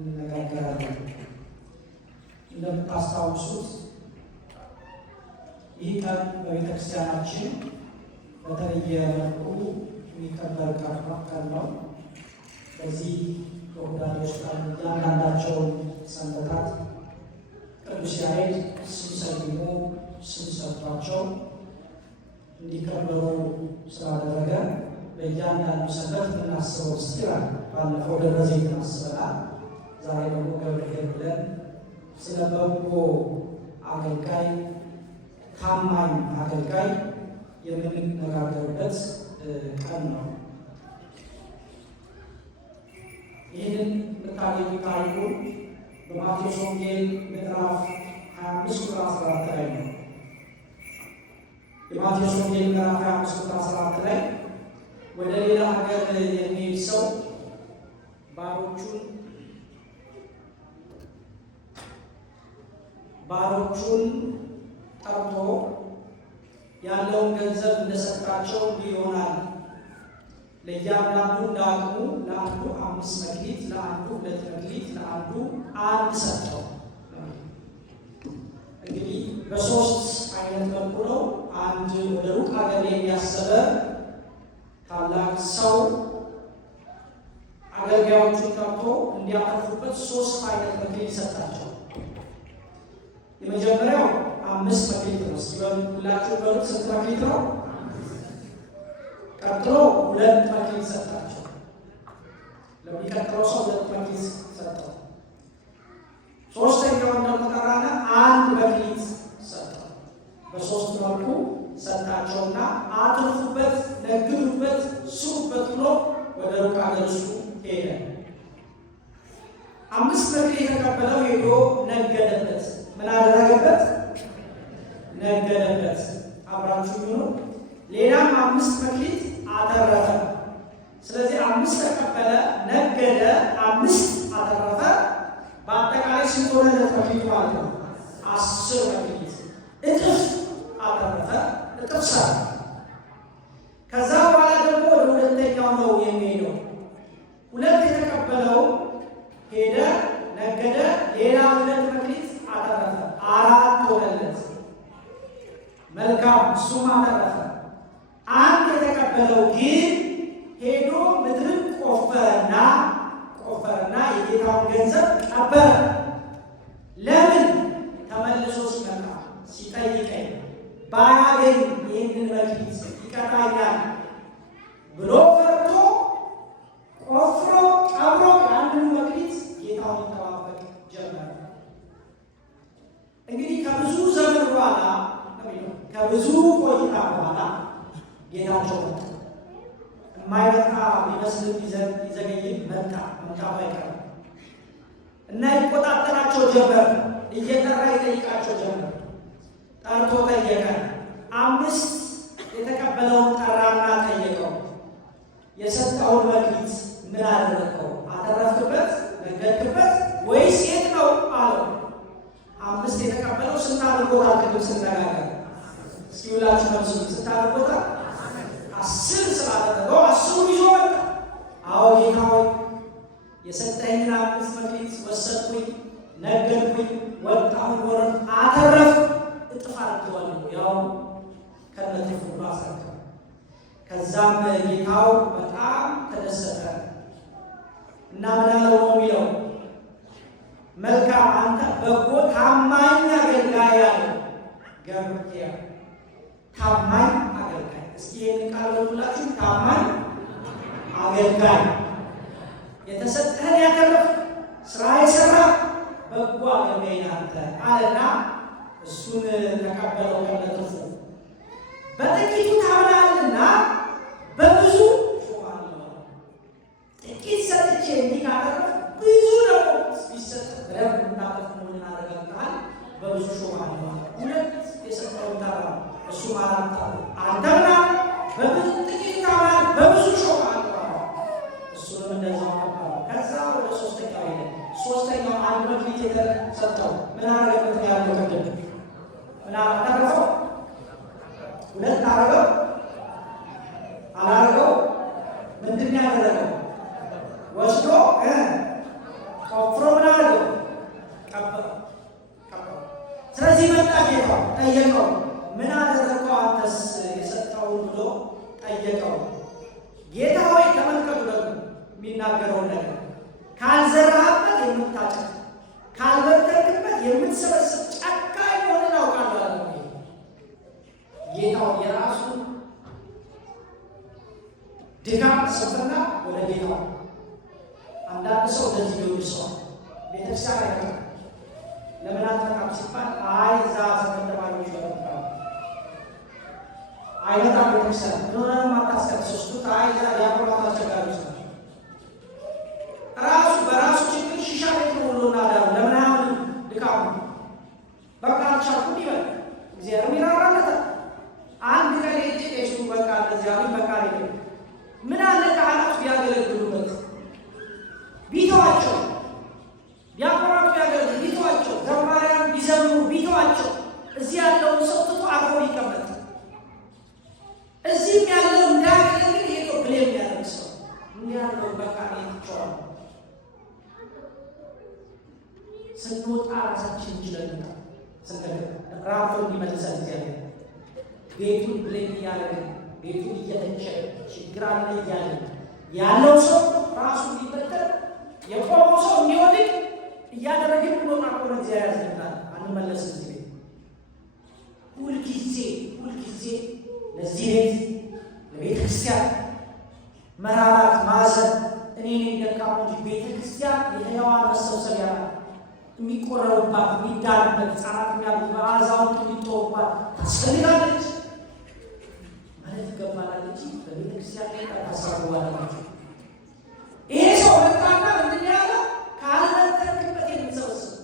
እንነጋገራለን። እንደምታስታውሱት ይህ ቀን በቤተክርስቲያናችን በተለየ መልኩ የሚከበር ቀን ነው። በዚህ በሁዳዴዎች ቀን እያንዳንዳቸውን ሰንበታት ቅዱስ ያሬድ ስም ሰይሞ ስም ሰጥቷቸው እንዲከበሩ ስላደረገ በእያንዳንዱ ሰንበት የምናስበው ስቲራል ባለፈው ደብረ ዘይት አስበናል። ዛሬ ደግሞ ገብርኄር ብለን ስለ በጎ አገልጋይ ታማኝ አገልጋይ የምንነጋገርበት ቀን ነው። ይህንን የምታገኙ ታሪኩን በማቴዎስ ወንጌል ምዕራፍ 25 ቁጥር 14 ላይ ነው። የማቴዎስ ወንጌል ምዕራፍ 25 ቁጥር 14 ላይ ወደ ሌላ ሀገር የሚሄድ ሰው ባሮቹን ጠርቶ ያለውን ገንዘብ እንደሰጣቸው ይሆናል። ለእያንዳንዱ እንዳቅሙ ለአንዱ 5 መክሊት፣ ለአንዱ 2 መክሊት፣ ለአንዱ 1 ሰጠው። እንግዲህ በ3 አይነት መልኩ ነው። አንድ ወደ ሩቅ ሀገር የሚያሰበ ታላቅ ሰው አገልጋዮቹን ጠርቶ እንዲያተርፉበት 3 አይነት መክሊት ሰጣቸው። የመጀመሪያው 5 መክሊት ነው። ሁላችሁ በሩቅ ስንት መክሊት ነው? ቀጥሎ 2 መክሊት ሰጣቸው። ለሚቀጥለው ሰው 2 መክሊት ሰጠው። ሶስተኛውን ደግሞ ቀራና 1 መክሊት ሰጠው። በ3 መልኩ ሰጣቸውና አትርፉበት፣ ነግዱበት፣ ስሩበት ብሎ ወደ ሩቅ ሀገር እሱ ሄደ። 5 መክሊት የተቀበለው ሄዶ ነገደበት። ምን አደረገበት? ነገደበት። አብራችሁ ነው። ሌላም 5 መክሊት አተረፈ። ስለዚህ 5 ተቀበለ፣ ነገደ፣ 5 አተረፈ። በአጠቃላይ ስንት ሆነ? መክሊት ማለት ነው 10 መክሊት። እጥፍ አተረፈ፣ እጥፍ ሰራ። ከዛ በኋላ ደግሞ ወደ ሁለተኛው ነው የሚሄደው። 2 የተቀበለው ሄደ፣ ነገደ፣ ሌላ 2 መክሊት አተረፈ፣ 4 ሆነለት። መልካም፣ እሱም አተረፈ። 1 የተቀበለው ግን ሄዶ ምድርን ቆፈረና የጌታውን ገንዘብ ቀበረ። ለምን? ተመልሶ ሲመጣ ሲጠይቀኝ ባያገኝ ይህንን መክሊት ይቀጣኛል ብሎ ፈርቶ ቆፍሮ ቀብሮ ያንን መክሊት ጌታውን ይጠባበቅ ጀመረ። እንግዲህ ከብዙ ዘመን በኋላ ከብዙ ቆይታ በኋላ ጌታቸው መጣ። የማይመጣ ቢመስልም ይዘገይም መጣ። መምጣቱ አይቀርም እና ይቆጣጠራቸው ጀመር። እየጠራ ይጠይቃቸው ጀመር። ጠርቶ ጠየቀ። 5 የተቀበለውን ጠራና ጠየቀው። የሰጠውን መክሊት ምን አደረገው? አተረፍክበት? ነገድክበት? ወይስ የት ነው አለው። 5 የተቀበለው ስንት አድርጎታል? ቅድም ስንነጋገር እስኪ ሁላችሁ መልሱ። ስንት አድርጎታል? 10 ስላደረገው 10ን ይዞ መጣ። አዎ ጌታ ሆይ የሰጠኝን 5 መክሊት ወሰድኩኝ፣ ነገድኩኝ፣ ወጣሁኝ፣ ወረድኩ፣ አተረፍኩ፣ እጥፍ አድርጌዋለሁ። ያው ከነትርፉ አስረከበ። ከዛም ጌታው በጣም ተደሰተ እና ምን አለው ነው የሚለው፣ መልካም አንተ በጎ ታማኝ አገልጋይ አለው። ገብርኄር ታማኝ አገልጋይ። እስኪ ይህን ቃል በሉላችሁ። ታማኝ አገልጋይ፣ የተሰጠህን ያተረፍ ስራ የሰራ በጎ አገልጋይ አንተ አለና እሱን ተቀበለው ከነትርፉ። በጥቂቱ ታምናልና በብዙ ሾማለሁ። ጥቂት ሰጥቼ እንዲህ ካተረፍ ብዙ ደግሞ ቢሰጥ ብለህ ምናተርፍ መሆኑን እናረጋግጠሃል። በብዙ ሾማለሁ። 2 የሰጠውን ጠራ፣ እሱ 4 አለ። አንተና በብዙ ጥቂት ታምናል፣ በብዙ ሾማለሁ። እሱንም እንደዛው ቀባው። ከዛ ወደ 3ኛው ሄደ። 3ኛው 1 መክሊት የተሰጠው ምን አረገበት? ያለው ቅድም ምን አተረፈው? 2 አረገው አላረገው? ምንድን ያደረገው? ወስዶ ቆፍሮ ስለዚህ መጣ ጌታው ጠየቀው፣ ምን አደረገው አንተስ የሰጠውን ብሎ ጠየቀው። ጌታ ሆይ ተመልከቱ ደግሞ የሚናገረውን ነገር ካልዘራህበት የምታጭድ ካልበተንክበት የምትሰበስብ ጨካኝ መሆንን አውቃለሁ አለ። ጌታው የራሱ ድካም ስንፍና ወደ ጌታው አንዳንድ ሰው እንደዚህ ሊሆን ሰው ቤተክርስቲያን አይቀርም። ለምን አትመጣም ሲባል አይ እዛ ተመደባዮች ይመጣሉ አይመጣም ቤተክርስቲያን ሆነ ማታስከት ሶስቱ አይ እዛ ዲያቆናት አስቸጋሪዎች ናቸው። ራሱ በራሱ ችግር ሺሻ ቤት ነው ብሎና ዳሩ ለምን አሁን ድካሙ በቃ አልቻልኩም ይበል እግዚአብሔር ይራራለታል። አንድ ቀን ሄጄ ቄሱ በቃ እንደዚያ በቃ ነው ምን አለ ካህናቱ ቢያገለግሉበት ቢተዋቸው ዲያቆናቱ ቢያገለግሉ ቢተዋቸው ዘማሪያን ቢዘምሩ ቢተዋቸው እዚህ ያለውን ሰው ትቶ አርፎ ይቀመጥ እዚህም ያለው እንዳያገለግል ሄዶ ብሌም ያደርግ ሰው ምን ያለው በቃ ነው ይተዋል። ስንወጣ ራሳችን እንችላለን ስንገባ ራሱ እንዲመልሰን እግዚአብሔር ቤቱን ብሌም እያደረገ ቤቱን እየተቸ ችግር አለ እያለ ያለው ሰው ራሱ እንዲበተን የቆመው ሰው እንዲወድቅ እያደረግን ብሎ ማቆም እግዚአብሔር ያዝናል። አንመለስም ጊዜ ሁልጊዜ ለዚህ ቤት ለቤተ ክርስቲያን መራራት ማዘን እኔ ደካማ እንጂ ቤተ ክርስቲያን የሕያዋን መሰብሰቢያ የሚቆረቡባት የሚዳሩበት ሕፃናት የሚያሉት አዛውንት የሚጦሩባት ታስፈልጋለች ማለት ይገባላለች። በቤተ ክርስቲያን ላይ ታሳርጓላችሁ። ይሄ ሰው መጣና ምንድን ያለው ካልበተንክበት የምትሰበስብ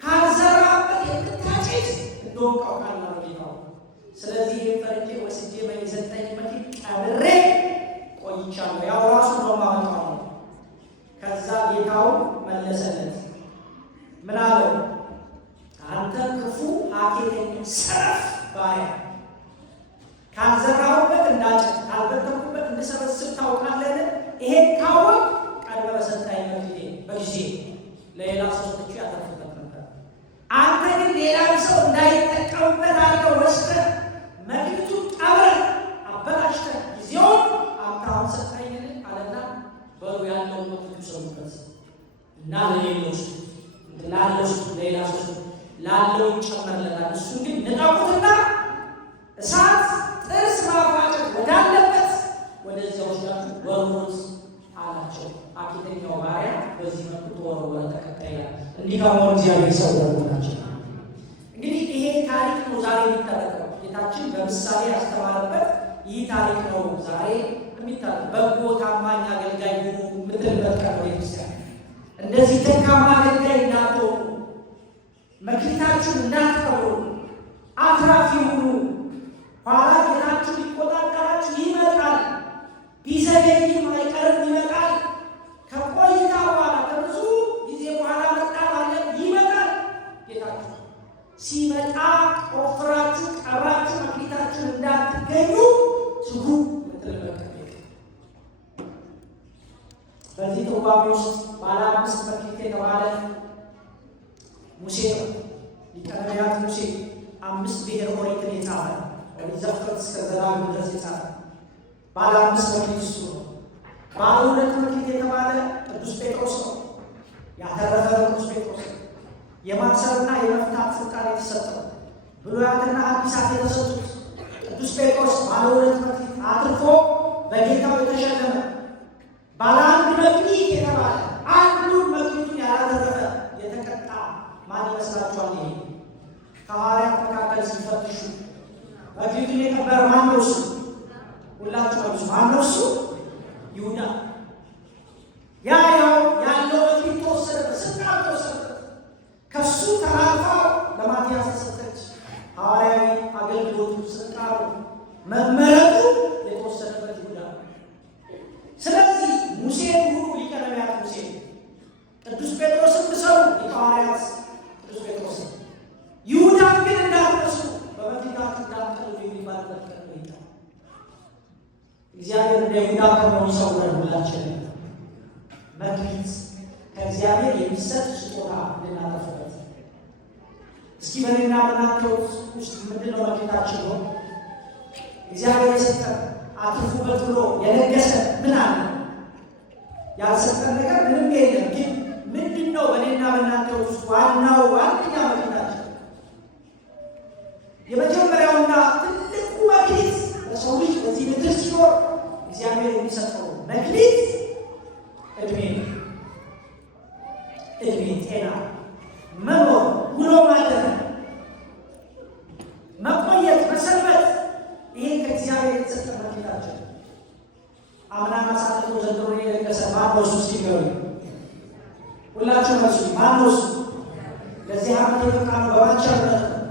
ካልዘራበት የምታጭድ እንደሆንክ አውቃለሁ ጌታው። ስለዚህ ፈርጄ ወስጄ በየሰጠኝ መኪን ቀብሬ ቆይቻለሁ። ያው ራሱ ነው ማመጣው ነው። ከዛ ጌታው መለሰለት ምን አለው? አንተ ክፉ ሐኬተኛ ሰነፍ ባሪያ ካልዘራሁበት እንዳጭድ ካልበተንኩበት እንድሰበስብ ታውቃለህ። ይሄን ካወቅ ቀድመህ በሰጠኸኝ በጊዜ ለሌላ ሰው ሰጥቼ ያተርፍበት ነበር። አንተ ግን ሌላው ሰው እንዳይጠቀምበት አድርገህ ወስደህ መክሊቱን ቀብረህ አበላሽተህ ጊዜውን አብርሃም ሰጠኸኝ አለና በሩ ያለውን መክሊቱ ሰሩበት እና ለሌሎች ላለው ሌላ ሰው ላለው ይጨመርለታል። እሱ ግን ንጠቁትና እሳት ጥርስ ማፋጨት ወዳለበት ወደዚያ ወስዳችሁ ወርውሩት አላቸው። ሐኬተኛው ባሪያ በዚህ መልኩ ተወረወረ፣ ተቀጠለ። እንዲህ ከሆነ እግዚአብሔር ሰው ናቸው። እንግዲህ ይሄ ታሪክ ነው ዛሬ የሚታረቀው። ጌታችን በምሳሌ ያስተማረበት ይህ ታሪክ ነው ዛሬ የሚታረቀው። በጎ ታማኝ አገልጋይ ሁኑ የምትልበት ቀን ነው ቤተክርስቲያን። እንደዚህ ደካማ አገልጋይ እንዳትሆኑ፣ መክሊታችሁን እንዳትቀብሩ፣ አትራፊ ሁኑ። ኋላ ጌታችሁ ሊቆጣጠራችሁ ይመጣል። ቢዘገይም አይቀርም ይመጣል። ከቆይታ በኋላ ከብዙ ጊዜ በኋላ መጣ ማለት ይመጣል። ጌታችሁ ሲመጣ ቆፍራችሁ ቀብራችሁ መክሊታችሁን እንዳትገኙ ትጉ ምትልበት በዚህ ተዋቢ ውስጥ ባለ 5 መክሊት የተባለ ሙሴ ነው። ሊቀ ነቢያት ሙሴ 5 ብሔረ ኦሪትን የጻፈ ዘፍጥረት እስከ ዘዳግም ድረስ የጻፈ ባለ 5 መክሊት እሱ ነው። ባለ 2 መክሊት የተባለ ቅዱስ ጴጥሮስ ነው። ያተረፈ ቅዱስ ጴጥሮስ የማሰርና የመፍታት ስልጣን የተሰጠው ብሉያትና ሐዲሳት የተሰጡት ቅዱስ ጴጥሮስ ባለ 2 መክሊት አትርፎ በጌታው የተሸለመ ባለ 1 መክሊት የተባለ አንዱን መክሊቱን ያላተረፈ የተቀጣ ማን ይመስላችኋል? ይሄ ከሐዋርያት መካከል ሲፈትሹ መክሊቱን የቀበረ ማን ነው? እሱ ሁላችሁ ነው። ማን ነው እሱ? ይሁዳ። ያው ያለው መክሊት ተወሰደበት፣ ስልጣን ተወሰደበት። ከሱ ተላልፋ ለማትያስ ተሰጠች። ሐዋርያዊ አገልግሎቱ ስልጣኑ መመረጡ የተወሰደበት ይሁዳ። ስለዚህ ሙሴ ሁሉ ሊቀ ነቢያት ሙሴ፣ ቅዱስ ጴጥሮስን ብሰሩ ሊቀ ሐዋርያት ቅዱስ ጴጥሮስ፣ ይሁዳን ግን እንዳትረሱ በመክሊታችሁ እንዳትቀሩ የሚባልበት ቀን ነው። እግዚአብሔር እንደ ይሁዳ ከመሆኑ ይሰውረን ሁላችንን። መክሊት ከእግዚአብሔር የሚሰጥ ስጦታ ልናተርፍበት። እስኪ በእኔና በእናንተ ውስጥ ምንድነው መክሊታችን ነው? እግዚአብሔር የሰጠን አትርፉበት ብሎ የለገሰን ምን አለ? ያልሰጠን ነገር ምንም የለም። ግን ምንድነው በእኔና በእናንተ ውስጥ ዋናው ዋነኛ መክሊታችን? የመጀመሪያውና ትልቁ መክሊት ለሰው ልጅ በዚህ ምድር ሲኖር እግዚአብሔር የሚሰጠው መክሊት እድሜ፣ ጤና፣ መኖር፣ ውሎ ማደር፣ መቆየት፣ መሰንበት፣ ይሄ ከእግዚአብሔር የተሰጠ መክሊታችን። አምናን አሳልፎ ዘንድሮ የለገሰ ማነው? እሱ ሲገሩ ሁላችሁ መልሱ። ማነው እሱ? ለዚህ ዓመት የበቃነው በማንቸርነት ነው።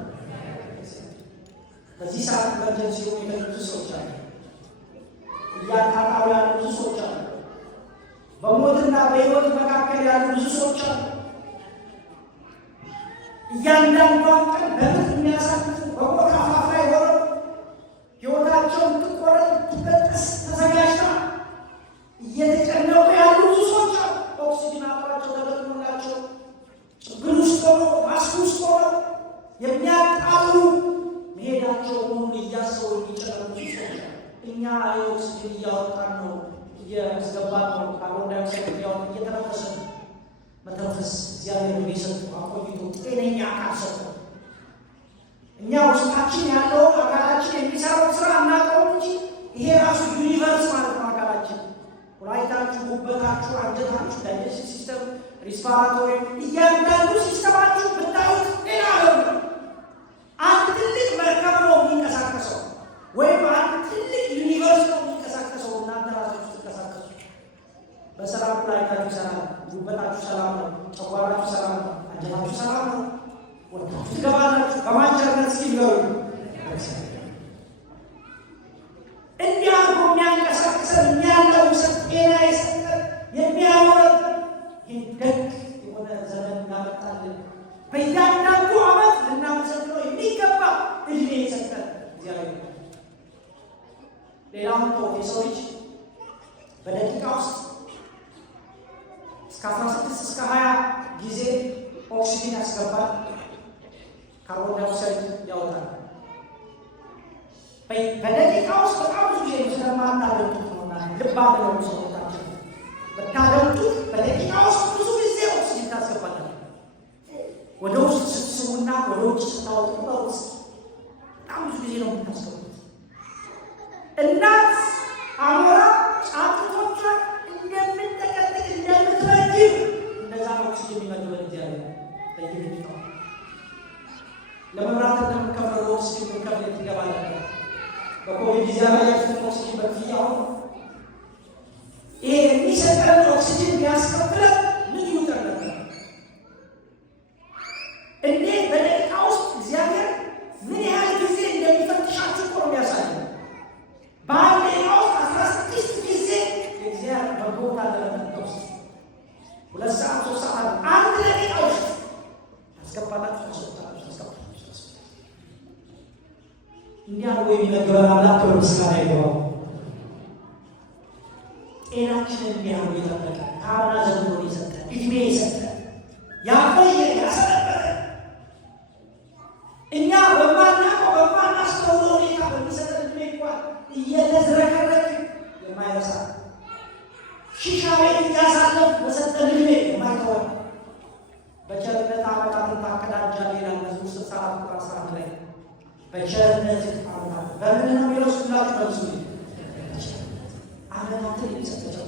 በዚህ ሰዓት ኢመርጀንሲ የተኙ ብዙ ሰዎች አሉ። እያጣጣሉ ያሉ ብዙ ሰዎች አሉ። በሞትና በሕይወት መካከል ያሉ ብዙ ሰዎች አሉ። እያንዳንዷን ቀን በምጥ የሚያሳልፉ በሞት አፋፍ ላይ ሆነው ሕይወታቸውን ትቆረጥ ትበጠስ ተዘጋጅታ እየተጨነቁ ያሉ ብዙ ሰዎች አሉ። ኦክሲጅን አጥሯቸው ተገጥሞላቸው ችግር ውስጥ ሆነው ማስክ ውስጥ ሆነው የሚያጣሉ መሄዳቸው መሆኑን እያሰቡ የሚጨነቁ ብዙ ሰዎች አሉ። እኛ የኦክሲጅን እያወጣን ነው፣ እያስገባን ነው፣ ካርቦን ዳይኦክሳይድ እያወጣን እየተነፈስን ነው። መተንፈስ እግዚአብሔር የሰጡ አቆይቶ ጤነኛ አካል ሰጡ። እኛ ውስጣችን ያለውን አካላችን የሚሰራው ስራ እናውቀው እንጂ ይሄ ራሱ ዩኒቨርስ ማለት ነው። አካላችን ኩላሊታችሁ፣ ጉበታችሁ፣ አንጀታችሁ፣ ዳይጀስቲቭ ሲስተም፣ ሪስፓራቶሪ እያንዳንዱ ሲስተማችሁ ብታዩት ሌላ ነው። አንድ ትልቅ መርከብ ነው የሚንቀሳቀሰው፣ ወይም አንድ ትልቅ ዩኒቨርስ ነው የሚንቀሳቀሰው። እናንተ ራሳችሁ ስትንቀሳቀሱ በሰላም ኩላሊታችሁ ሰላም፣ ጉበታችሁ ሰላም ነው፣ ጨጓራችሁ ሰላም ነው፣ አንጀታችሁ ሰላም ነው። ወጣችሁ ትገባላችሁ። በማንቸርነት ሲገሩ እንዲያርጎ የሚያንቀሳቅሰን የሚያለውሰን ጤና የሰጠን የሚያኖረን ይህ ደግ የሆነ ዘመን እናመጣለን። በእያንዳንዱ ዓመት ልናመሰግነው የሚገባ እድሜ የሰጠን እግዚአብሔር። ሌላውን ተወት። የሰው ልጅ በደቂቃ ውስጥ እስከ 16 እስከ 20 ጊዜ ኦክሲጅን ያስገባል፣ ካርቦን ዳይኦክሳይድ ያወጣል። በደቂቃ ውስጥ በጣም ብዙ ጊዜ ስለማናደምጡት ነውና ልብ አድርገው ሰውነታችን ብታደምጡት በደቂቃ ውስጥ ብዙ ጊዜ ኦክሲጅን ታስገባላችሁ። ወደ ውስጥ ስትስቡና ወደ ውጭ ስታወጡ በውስጥ በጣም ብዙ ጊዜ ነው የምታስገቡት። እናት አሞራ ጫጩቶቿን እንደምትጠቀጥቅ እንደምትመግብ እንደዛ ነው ኦክሲጅን የሚመግበን እግዚአብሔር በየደቂቃው። ለመብራት እንደምንከፍለው ኦክሲጅን ምንከፍል ትገባለ። በኮቪድ ጊዜ ያላያችሁትን ኦክሲጅን በክፍያው ይሄ የሚሰጠን ኦክሲጅን ቢያስከፍለን ምን ይውጠን ነበር? እንዴት በደቂቃ ውስጥ እግዚአብሔር ምን ያህል ጊዜ እንደሚፈትሻችሁ እኮ ነው የሚያሳየው። በአንድ ደቂቃ ውስጥ 16 ጊዜ የእግዚአብሔር በጎታ ለመጠቀ ውስጥ 2 ሰዓት 3 ሰዓት አንድ ደቂቃ ውስጥ ያስገባላችሁ ተሰጣችሁ ያስገባላችሁ። እንዲህ አድርጎ የሚመግበን አምላክ ክብር ምስጋና ይግባው። ጤናችንን እንዲህ አድርጎ የጠበቀ ከአምና ዘንድሮ የሰጠን እድሜ የሰጠን ያቆየ ያሰነበተ እኛ በማናውቀው በማናስተውለው ሁኔታ በሚሰጠን እድሜ እንኳን እየተዝረከረክ የማይረሳ ሺሻ ቤት እያሳለፍ በሰጠን እድሜ የማይተወን በቸርነት ዓመታትን ታቀዳጃለህ ይላል መዝሙር 64 ቁጥር 11 ላይ። በቸርነት ዓመታት በምን ነው የሚረሱላችሁ? በብዙ ዓመታትን የሚሰጠቸው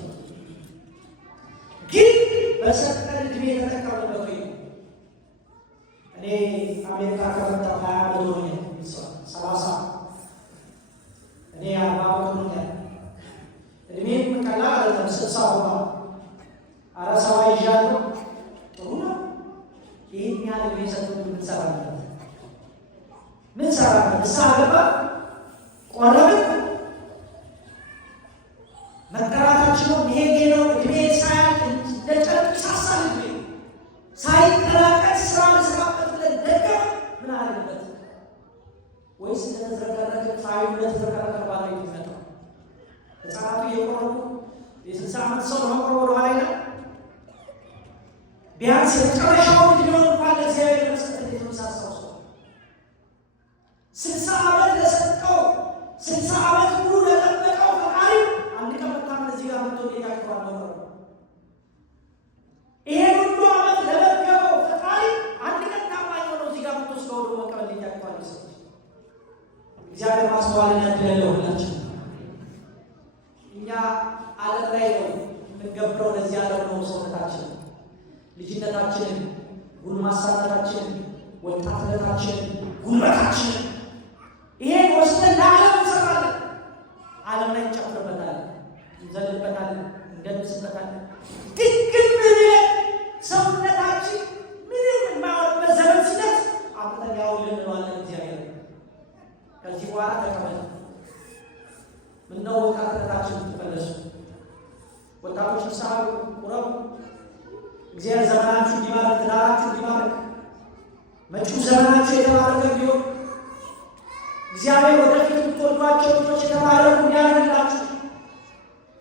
ግን በሰጠን እድሜ የተጠቀምንበት ወይ? እኔ አሜሪካ ከመጣሁ 20 ዓመት ሆኖኛል። 30 እኔ 40 ዓመት ሆኖኛል። እድሜም ቀላል አይደለም። 60 ሆኗል። ኧረ 70 ይዣለሁ። ጥሩ ነው። ይህን ያህል እድሜ ሰጡን። ምን ሰራበት? ምን ሰራበት? ንስሐ ገባ፣ ቆረብን፣ መጠራታችን ነው መሄዴ ነው። እድሜ ሳያልቅ ለጨርቅ ሳሳል እድሜ ሳይጠራቀቅ ስራ መስራበት ብለን ደገም ምን አለበት? ወይስ እንደተዝረከረከ ፋይሉ እንደተዝረከረከ ባለ ይመጣ ህፃናቱ እየቆረቡ የ60 ዓመት ሰው ለመቆረብ ወደኋላ ይላል። ቢያንስ የመጨረሻውን እድሜውን እንኳን ለእግዚአብሔር ለመስጠት የተመሳሰው ሰው ሴትነታችንን፣ ጉልማሳነታችንን፣ ወጣትነታችንን፣ ጉልበታችንን ይሄን ወስደን ለዓለም እንሰራለን። ዓለም ላይ እንጨፍርበታለን፣ እንዘልበታለን፣ እንደንስበታለን። ድግም ብለን ሰውነታችን ምንም የማይሆንበት ዘመን ሲደርስ አምጥተን ያውልን እንለዋለን። እግዚአብሔር ከዚህ በኋላ ተቀበለ። ምነው ወጣትነታችን ትመለሱ። ወጣቶች ንስሐ ቁረቡ። እግዚአብሔር ዘመናችሁ እንዲባርክ፣ ትዳራችሁ እንዲባርክ፣ መጪው ዘመናችሁ የተባረከ ቢሆን እግዚአብሔር ወደፊት የምትወዷቸው ልጆች የተባረኩ እንዲያደርግላችሁ፣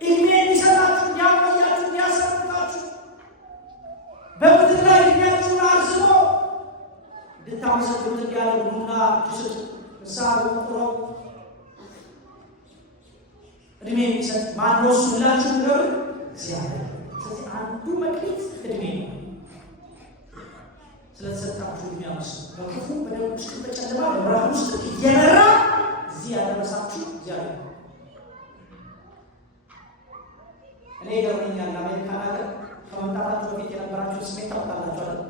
ዕድሜ እንዲሰጣችሁ፣ እንዲያቆያችሁ፣ እንዲያሰሩታችሁ፣ በምድር ላይ ዕድሜያችሁን አርዝሞ እንድታመሰግኑት እንዲያደርጉና ስጡ። ንስሐ ቁረቡ። ዕድሜ የሚሰጥ ማነው እሱ ብላችሁ ንገሩ፣ እግዚአብሔር። ስለዚህ አንዱ መክሊት ዕድሜ ነው። ስለተሰጣችሁ ዕድሜ አመስግኑ። በክፉ በደግ ውስጥ በጨለማ በብርሃን ውስጥ እየመራ እዚህ ያደረሳችሁ እግዚአብሔር። እኔ ገርመኛል። አሜሪካን ሀገር ከመምጣታችሁ በፊት የነበራችሁ ስሜት ታውቃላችሁ።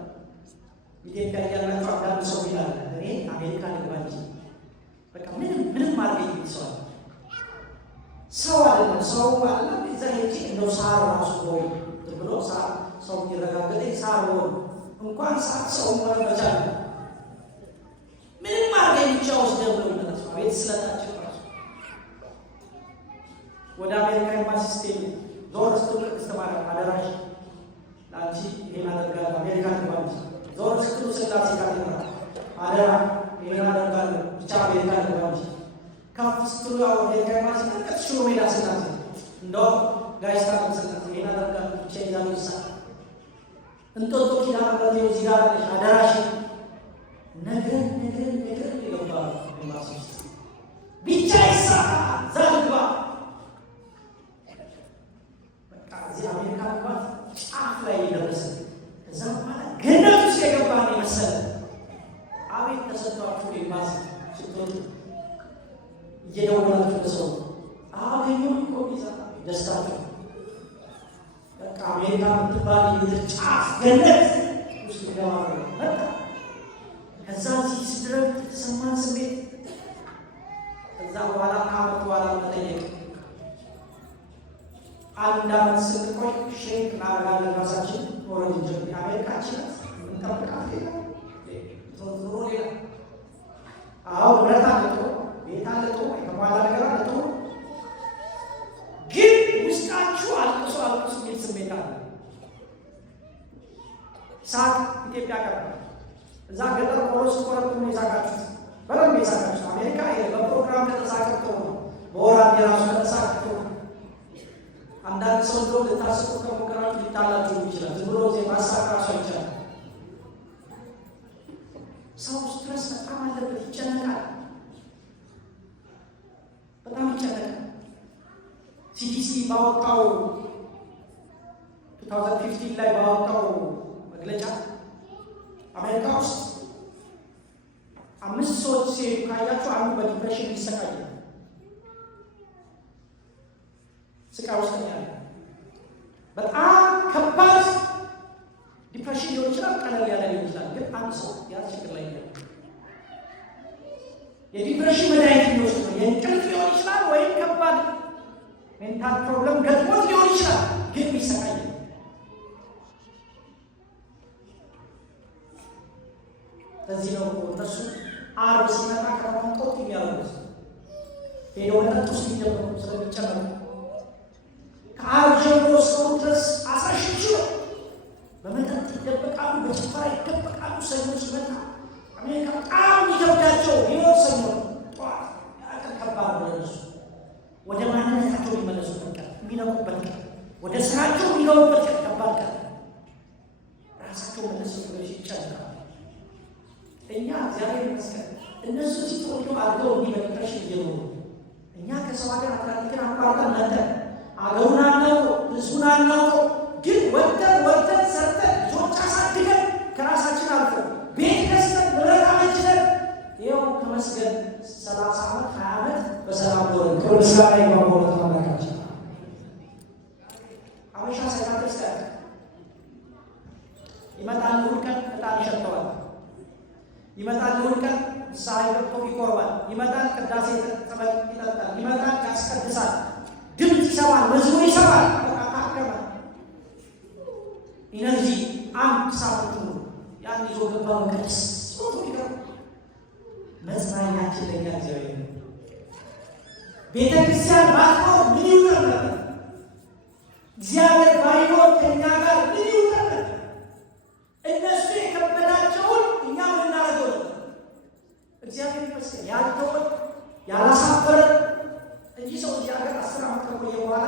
ኢትዮጵያ እያላችሁ አንዳንድ ሰው ይላል እኔ አሜሪካ ልግባ እንጂ በቃ ምንም ማድረግ ይችላል። ሰው አይደለም ሰው አለ እዛ ሄጄ እንደው ሳር ራሱ ሆይ ብሎ ሳር ሰው ይረጋገጠ ሳር ሆይ እንኳን ሳር ሰው መረጃ ምንም ማድረግ ይቻላል። ደብሎ ይመጣ ቤት ስለታችሁ ራሱ ወደ አሜሪካ ኤምባሲ ስትሄዱ ዞር ስትሉ ከተማረ አደራሽ ላንቺ ይሄን አደርጋለሁ አሜሪካ ልባንቺ ዞር ስትሉ ስላሴ ካቴድራ አደራ ይሄን አደርጋለሁ ብቻ አሜሪካ ልባንቺ ከፍ ስትሉ አሜሪካ ኤምባሲ ከሽሮ ሜዳ ስላሴ እንደው ጋይስታ ስላሴ ይሄን አደርጋለሁ ብቻ ይዛሉ ይሳል እንጦጦ ኪዳነ ምሕረት እዚህ ጋር ነሽ አደራሽ ነገር ይገባል ኤምባሲ ብቻ ይሳል ዘልባ በቃ እዚህ አሜሪካ ልባት ጫፍ ላይ የደረሰ እዛ ማለት ገነት ውስጥ የገባን የመሰለ አቤት ተሰጥቷችሁ ኤምባሲ ስትወጡ እየደወላችሁ ለሰው አገኘሁ እኮ ቪዛ ደስታችሁ በቃ አሜሪካ የምትባል የምድር ጫፍ ገነት ውስጥ ገባ በቃ ከዛ እዚህ ስድረግ የተሰማን ስሜት ከዛ በኋላ ከዓመት በኋላ መጠየቅ አንድ ዓመት ስንቆይ ሼክ እናደርጋለን ራሳችን ወረድ እንጀምር አሜሪካችን እንጠብቃት ሌላ ዞሮ ሌላ አዎ ብረት አለጦ ቤት አለጦ የተሟላ ነገር አለጦ ግን ውስጣችሁ አልቅሶ የሚል ስሜት አለ። ሳቅ ኢትዮጵያ ቀረ እዛ ገጠር ፖሎስ ኮረቱን የሳቃችሁት በደንብ የሳቃችሁት አሜሪካ በፕሮግራም ከተሳቀጥቶ ነው በወራት የራሱ ከተሳቀጥቶ ነው። አንዳንድ ሰው እንደው ልታስቡ ከሞከራችሁ ሊጣላችሁ ይችላል። ዝም ብሎ ዜ ማሳቃ ሰው ይችላል። ሰው ስትረስ በጣም አለበት፣ ይጨነቃል፣ በጣም ይጨነቃል። ሲዲሲ ባወጣው 2015 ላይ ባወጣው መግለጫ አሜሪካ ውስጥ 5 ሰዎች ሲሄዱ ካያችሁ አንዱ በዲፕሬሽን ይሰቃያል። ስቃይ ውስጥ ነው ያለው። በጣም ከባድ ዲፕሬሽን ሊሆን ይችላል፣ ቀለል ያለ ሊሆን ይችላል። ግን አንድ ሰው ያ ችግር ላይ ነው። የዲፕሬሽን መድኃኒት ሊወስድ ነው። የእንቅልፍ ሊሆን ይችላል ወይም ከባድ ሜንታል ፕሮብለም ገጥሞት ሊሆን ይችላል። ግን ይሰቃያል። ለዚህ ነው እነሱ ዓርብ ሲመጣ ከተማንጦት የሚያደርጉት ሄደው መጠጥ ውስጥ የሚጀምሩ ስለሚጨመሩ ከዓርብ ጀምሮ እስካሁን ድረስ 10 ሺህ ነው። በመጠጥ ይደበቃሉ፣ በጭፈራ ይደበቃሉ። ሰኞ ሲመጣ አሜሪካ በጣም ይከብዳቸው ሊኖር ሰኞ ጠዋት ያቀን ከባድ ነው ለእነሱ። ወደ ማንነታቸው የሚመለሱበት ቀን፣ የሚነቁበት ቀን፣ ወደ ስራቸው የሚገቡበት ቀን፣ ከባድ ቀን። ራሳቸው መለስ ብለው ይጨነቃሉ። እኛ እግዚአብሔር ይመስገን እነሱ ሲተወዱ አድገው እንዲመለከሽ እየኖሩ እኛ ከሰው ሀገር አትላንቲክን አቋርጠን መጠን አገሩን አናውቀው ህዝቡን አናውቀው፣ ግን ወጥተን ሰርተን ልጆች አሳድገን ከራሳችን አልፎ ቤት ገዝተን ንብረት አበጅተን ይኸው ተመስገን 30 ዓመት 20 ዓመት በሰላም ኖረን ክብር ምስጋና ይግባው በእውነት አምላካችን። አበሻ ሳይታደስ ይመጣል እሑድ ቀን ዕጣን ይሸተዋል። ይመጣል እሑድ ቀን ንስሐ ገብቶ ይቆርባል። ይመጣል ቅዳሴ ጸበል ይጠጣል። ይመጣል ያስቀድሳል። ድምፅ ይሰማል፣ መዝሙር ይሰማል። በቃ ታከመ። ኢነርጂ አንድ ሳምንት ሙሉ ያን ይዞ ገባ መቀደስ ሶቱ ይገባ። መጽናኛችን ለኛ እግዚአብሔር ነው። ቤተ ክርስቲያን ባትኖር ምን ይውጠር ነበር? እግዚአብሔር ባይኖር ከእኛ ጋር ምን ይውጠር ነበር? እነሱ የከበዳቸውን እኛ ምን እናደርገው ነበር? እግዚአብሔር ይመስገን ያልተወን ያላሳፈረን እንጂ ሰው እዚህ ሀገር 10 ዓመት ከቆየ በኋላ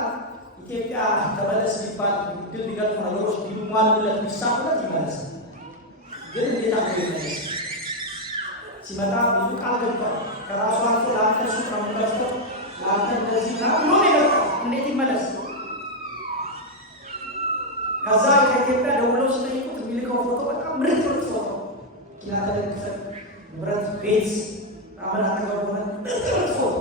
ኢትዮጵያ ተመለስ ቢባል ድል ሊገጥሙ ነገሮች ሊሟሉለት ቢሳኩለት ይመለሳል። ግን እንዴት አድርጎ ይመለስ? ሲመጣ ብዙ ቃል ገብቷል። ከራሱ አልፎ ለአንተ ሱቅ ነው የሚከፍተው፣ ለአንተ እንደዚህ ና ብሎ ይመጣል። እንዴት ይመለስ? ከዛ ከኢትዮጵያ ደውለው ሲጠይቁት የሚልከው ፎቶ በጣም ምርጥ ፎቶ ያተለክፈ ንብረት ቤት አመና ተገበረ ምርጥ ፎቶ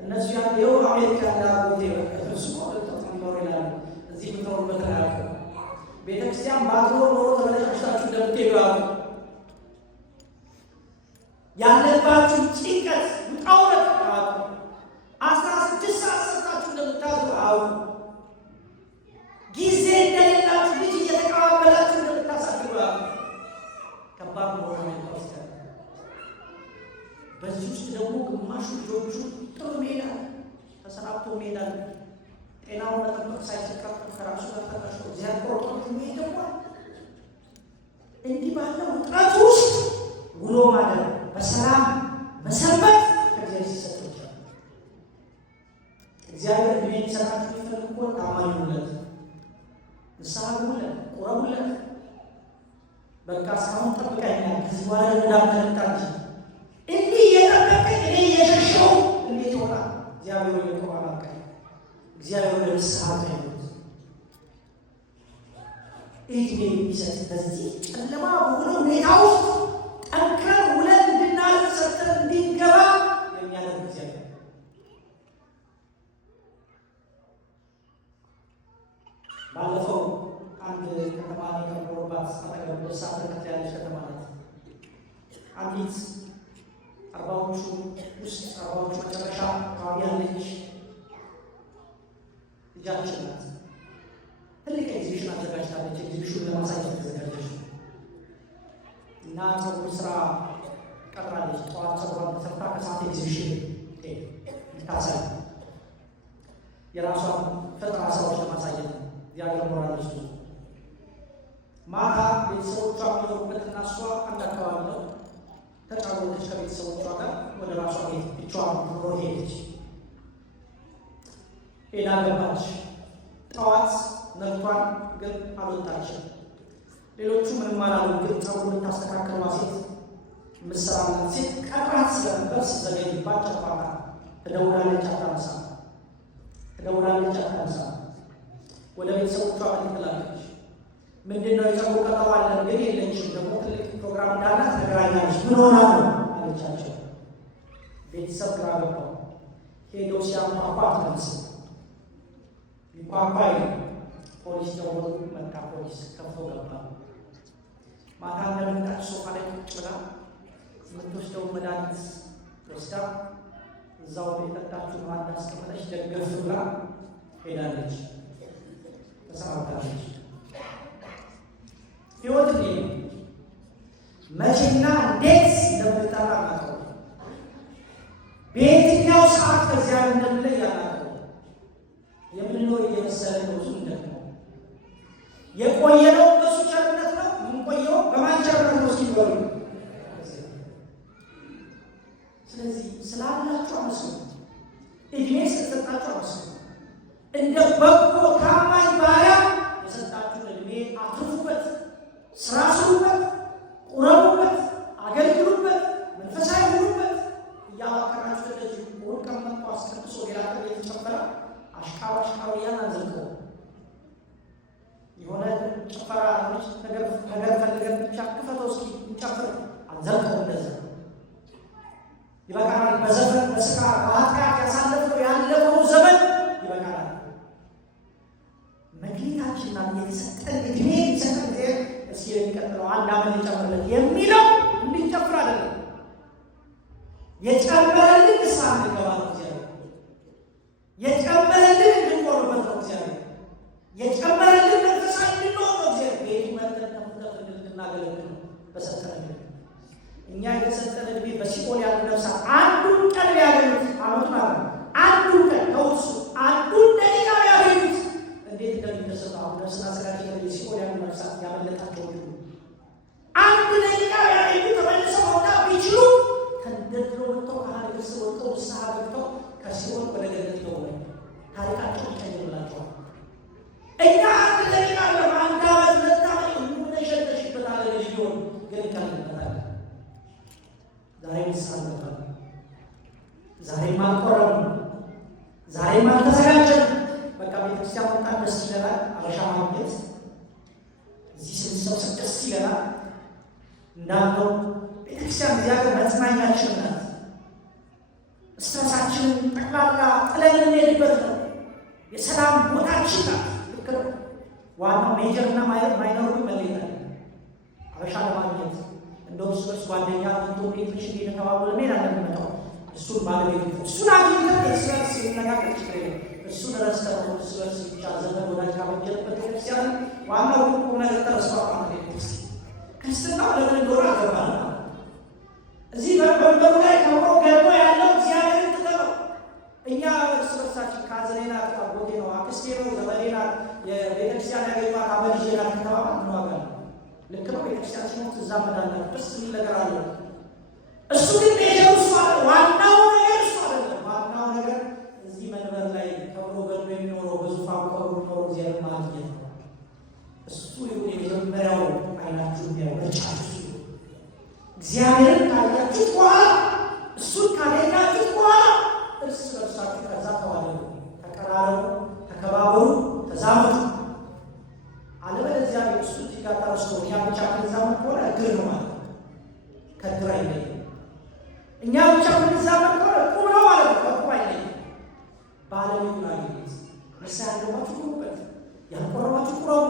እነሱ ያለው አሜሪካ እንዳርጎት ይወጣ እሱ ወጥቶ ነው ይላል። እዚህ ምትኖርበት ላይ ቤተክርስቲያን ባትኖር ኖሮ ተመለሳችሁ ደምቴ ያው ያለባችሁ ጭንቀት ውጣውረት አው 16 ሰዓት ሰጣችሁ እንደምታዙ አው ጊዜ እንደሌላችሁ ልጅ እየተቀባበላችሁ እንደምታሳድሩ አው ከባድ ነው ማለት ነው። በዚህ ውስጥ ደግሞ ግማሹ ልጆቹ ጥሩ ሜዳ ተሰራብቶ ሜዳ ጤናውን መጠበቅ ሳይሰቀቅ ከራሱ ጋር ተቀርጾ እግዚአብሔር ቆርጦት የሚሄደው እንዲህ ባለው ውጥረት ውስጥ ውሎ ማደር በሰላም መሰንበት ከእግዚአብሔር ሲሰጥቶቻል። እግዚአብሔር እድሜ ሊሰጣችሁ የሚፈልግ ታማኝ ሁኑለት፣ ንስሐ ግቡለት፣ ቁረቡለት። በቃ እስካሁን ጠብቀኛል ከዚህ በኋላ እንዳትመጣ እንጂ እንዲህ እየጠበቀኝ እኔ እየሸሸው እንዴት ይሆናል? እግዚአብሔር እየተባረከ እግዚአብሔር ለንስሐ ቀይሩት። እድሜ የሚሰጥ በዚህ ጨለማ በሆነ ሁኔታ ውስጥ ጠንክረን ውለን እንድናልፍ ሰጥተን እንዲገባ የሚያደርግ እግዚአብሔር። ባለፈው አንድ ከተማ የከበሩባት አጠገብ በሳት ተከታ ያለች ከተማ ናት። አንዲት 40ዎቹ ውስጥ 40ዎቹ መጨረሻ አካባቢ ያለች ልጃችን ናት። ትልቅ ኤግዚቢሽን አዘጋጅታለች። ኤግዚቢሽኑን ለማሳየት ተዘጋጀች እና ፀጉር ስራ ቀጥራለች። ጠዋት ፀጉሯን ተሰርታ ከሰዓት ኤግዚቢሽን ታሳይ የራሷን ፈጠራ ስራዎች ለማሳየት ያገርሞራለች። ማታ ቤተሰቦቿ የሚኖሩበት እና እሷ አንድ አካባቢ ነው። ተጫወተች ከቤተሰቦቿ ጋር ወደ ራሷ ቤት ብቻዋን ትኖር ሄደች። ሄዳ ገባች። ጠዋት ነግቷን ግን አልወጣችም። ሌሎቹ ምንም አላሉ። ግን ፀጉር የምታስተካከሏ ሴት ምሰራላት ሴት ቀራት ስለነበር ስትዘገይባት ጨፋታ ትደውላለች፣ አታነሳ። ትደውላለች፣ አታነሳ። ወደ ቤተሰቦቿ ትላለች። ምንድነው የፀጉር ቀጠሮ አለን ግን የለችም፣ ደግሞ ትልቅ ፕሮግራም እንዳላት ነግራኛለች። ምን ሆና ነው አለቻቸው። ቤተሰብ ግራ ገባው። ሄዶ ሲያንኳኳ አትመልስም። ሊንኳኳ ፖሊስ ደውሎ መጣ። ፖሊስ ከፍቶ ገባ። ማታ እንደመጣች ሶፋ ላይ ቁጭ ብላ የምትወስደው መድኃኒት ወስዳ እዛው የጠጣችው ውሃ እንዳስቀመጠች ደገፍ ብላ ሄዳለች። ተሰናብታለች። ሕይወት ነው። መቼና እንዴት እንደምትጠራ አናውቅም። በየትኛው ሰዓት ከዚያ እንደምንለይ አናውቅም። የምንኖር እየመሰለን ነው። ብዙ እንደሞ የቆየነው በሱ ቸርነት ነው። የምንቆየው በማን ቸርነት ነው ሲባሉ፣ ስለዚህ ስላላችሁ አመስግኑ። እድሜ ስለሰጣችሁ አመስግኑ። እንደ በጎ ታማኝ ባሪያ የሰጣችሁን እድሜ አትርፉበት፣ ስራ ስሩበት፣ ቁረቡበት፣ አገልግሉበት፣ መንፈሳዊ ሁኑበት። እያዋቀራችሁ እንደዚህ ወርቀም መጥቶ አስቀድሶ ሌላ ቀን የተጨመረ አሽቃባሽቃው ያን አንዘልቀው የሆነ ጭፈራ ነገር ፈልገን ብቻ ክፈተው እስኪ እንጨፍር አንዘልቀው። እንደዛ ይበቃናል። በዘፈን በስካር በኃጢአት ያሳለፍነው ያለፈው ዘመን ይበቃናል። መግቢታችንና የተሰጠን እድሜ የሚሰጠን ጊዜ እስኪ የሚቀጥለው 1 ዓመት ሊጨምርለት የሚለው እንድንጨፍር አይደለም። የጨመረልን ንስሐ እንድንገባ ነው እግዚአብሔር። የጨመረልን እንድንቆርበት ነው እግዚአብሔር። የጨመረልን መንፈሳዊ እንድንሆን ነው እግዚአብሔር። ቤቱ መርተን ተሙተት እንድናገለግል ነው በሰጠን ዕድሜ። እኛ የተሰጠን ዕድሜ በሲኦል ያሉ ነፍሳት አንዱን ቀን ቢያገኙት ዓመቱን አለ አንዱን ቀን ከውሱ አንዱን ደቂቃ ቢያገኙት እንዴት እንደሚደሰቱ አሁን ነፍስና ስጋችን የሲኦል ያሉ ነፍሳት ያመለጣቸው ሁሉ አንድ ደቂቃ ቢያገኙ ተመልሰው መውጣት ቢችሉ ከንደድሮ ወጥተው ካህን ግርስ ወጥተው ንስሐ ገብተው ከሲኦል ወደ ገነት ይገቡ ታሪካቸው ይቀይርላቸዋል። እኛ አንድ ደቂቃ ለአንድ ዓመት 2 ዓመት የምንሸተሽበታለን ልጅ ሆን ግን ይቀልበታል። ዛሬ ንስሐ ገብተዋል። ዛሬም አልቆረብንም። ዛሬም አልተዘጋጀንም። በቃ ቤተክርስቲያን መምጣት ደስ ይለናል። አበሻ ማግኘት እዚህ ስንሰብሰብ ደስ ይለናል። እንዳልነው ቤተክርስቲያን እዚያ ጋር መጽናኛችን ናት። ስትረሳችንን ጠቅላላ ጥለን የምንሄድበት ነው። የሰላም ቦታችን ናት። ልክ ነው። ዋናው ሜጀርና ማይነሩ ይመለያል። አበሻ ለማግኘት እንደው እርስ በርስ ጓደኛ ትንሽ እየተባባሉ ለምን እንደሚመጣው እሱን ባለቤት እሱን አግኝተን እርስ በርስ የሚነጋገር ችግር የለም። እሱን ረስተን እርስ በርስ ብቻ ዘመን ወዳጅ ካበጀንበት ቤተክርስቲያን ዋናው ቁም ነገር ተረስቷል ማለት ነው። ክርስትናው ለምን እንደሆነ አገባል። እዚህ በመንበሩ ላይ ከብሮ ገድሞ ያለው እግዚአብሔርን ትተነው እኛ እርስ በርሳችን ካዝኔ ናት፣ አጎቴ ነው፣ አክስቴ ነው፣ ዘመዴ ናት፣ የቤተክርስቲያን ያገኟት አበልጄ ናት ከተባባ እንዋጋለን። ልክ ነው። ቤተክርስቲያን ሲሞት ትዛመዳላችሁ። ደስ የሚል ነገር አለ። እሱ ግን ሜጀሩ እሱ አለ። ዋናው ነገር እሱ አይደለም። ዋናው ነገር እዚህ መንበር ላይ ከብሮ ገድሞ የሚኖረው በዙፋኑ ከብሮ የሚኖረው እግዚአብሔር ማግኘት ነው። እሱ ይሁን የመጀመሪያው አይናችሁ ያወጣችሁ። እግዚአብሔርን ካያችሁ በኋላ እሱን ካገኛችሁ በኋላ እርስ በርሳችሁ ከዛ ተዋደዱ፣ ተቀራረቡ፣ ተከባበሩ፣ ተዛመዱ። አለበለዚያ እሱ እዚህ ጋር ተረስቶ እኛ ብቻ ክንዛመድ ከሆነ እግር ነው ማለት ነው። ከእግር አይለይም። እኛ ብቻ ክንዛመድ ከሆነ ቁም ነው ማለት ነው። ከቁም አይለይም። ባለቤቱ ላይ ንስሐ ያልገባችሁ ቁሙበት፣ ያልቆረባችሁ ቁረቡ፣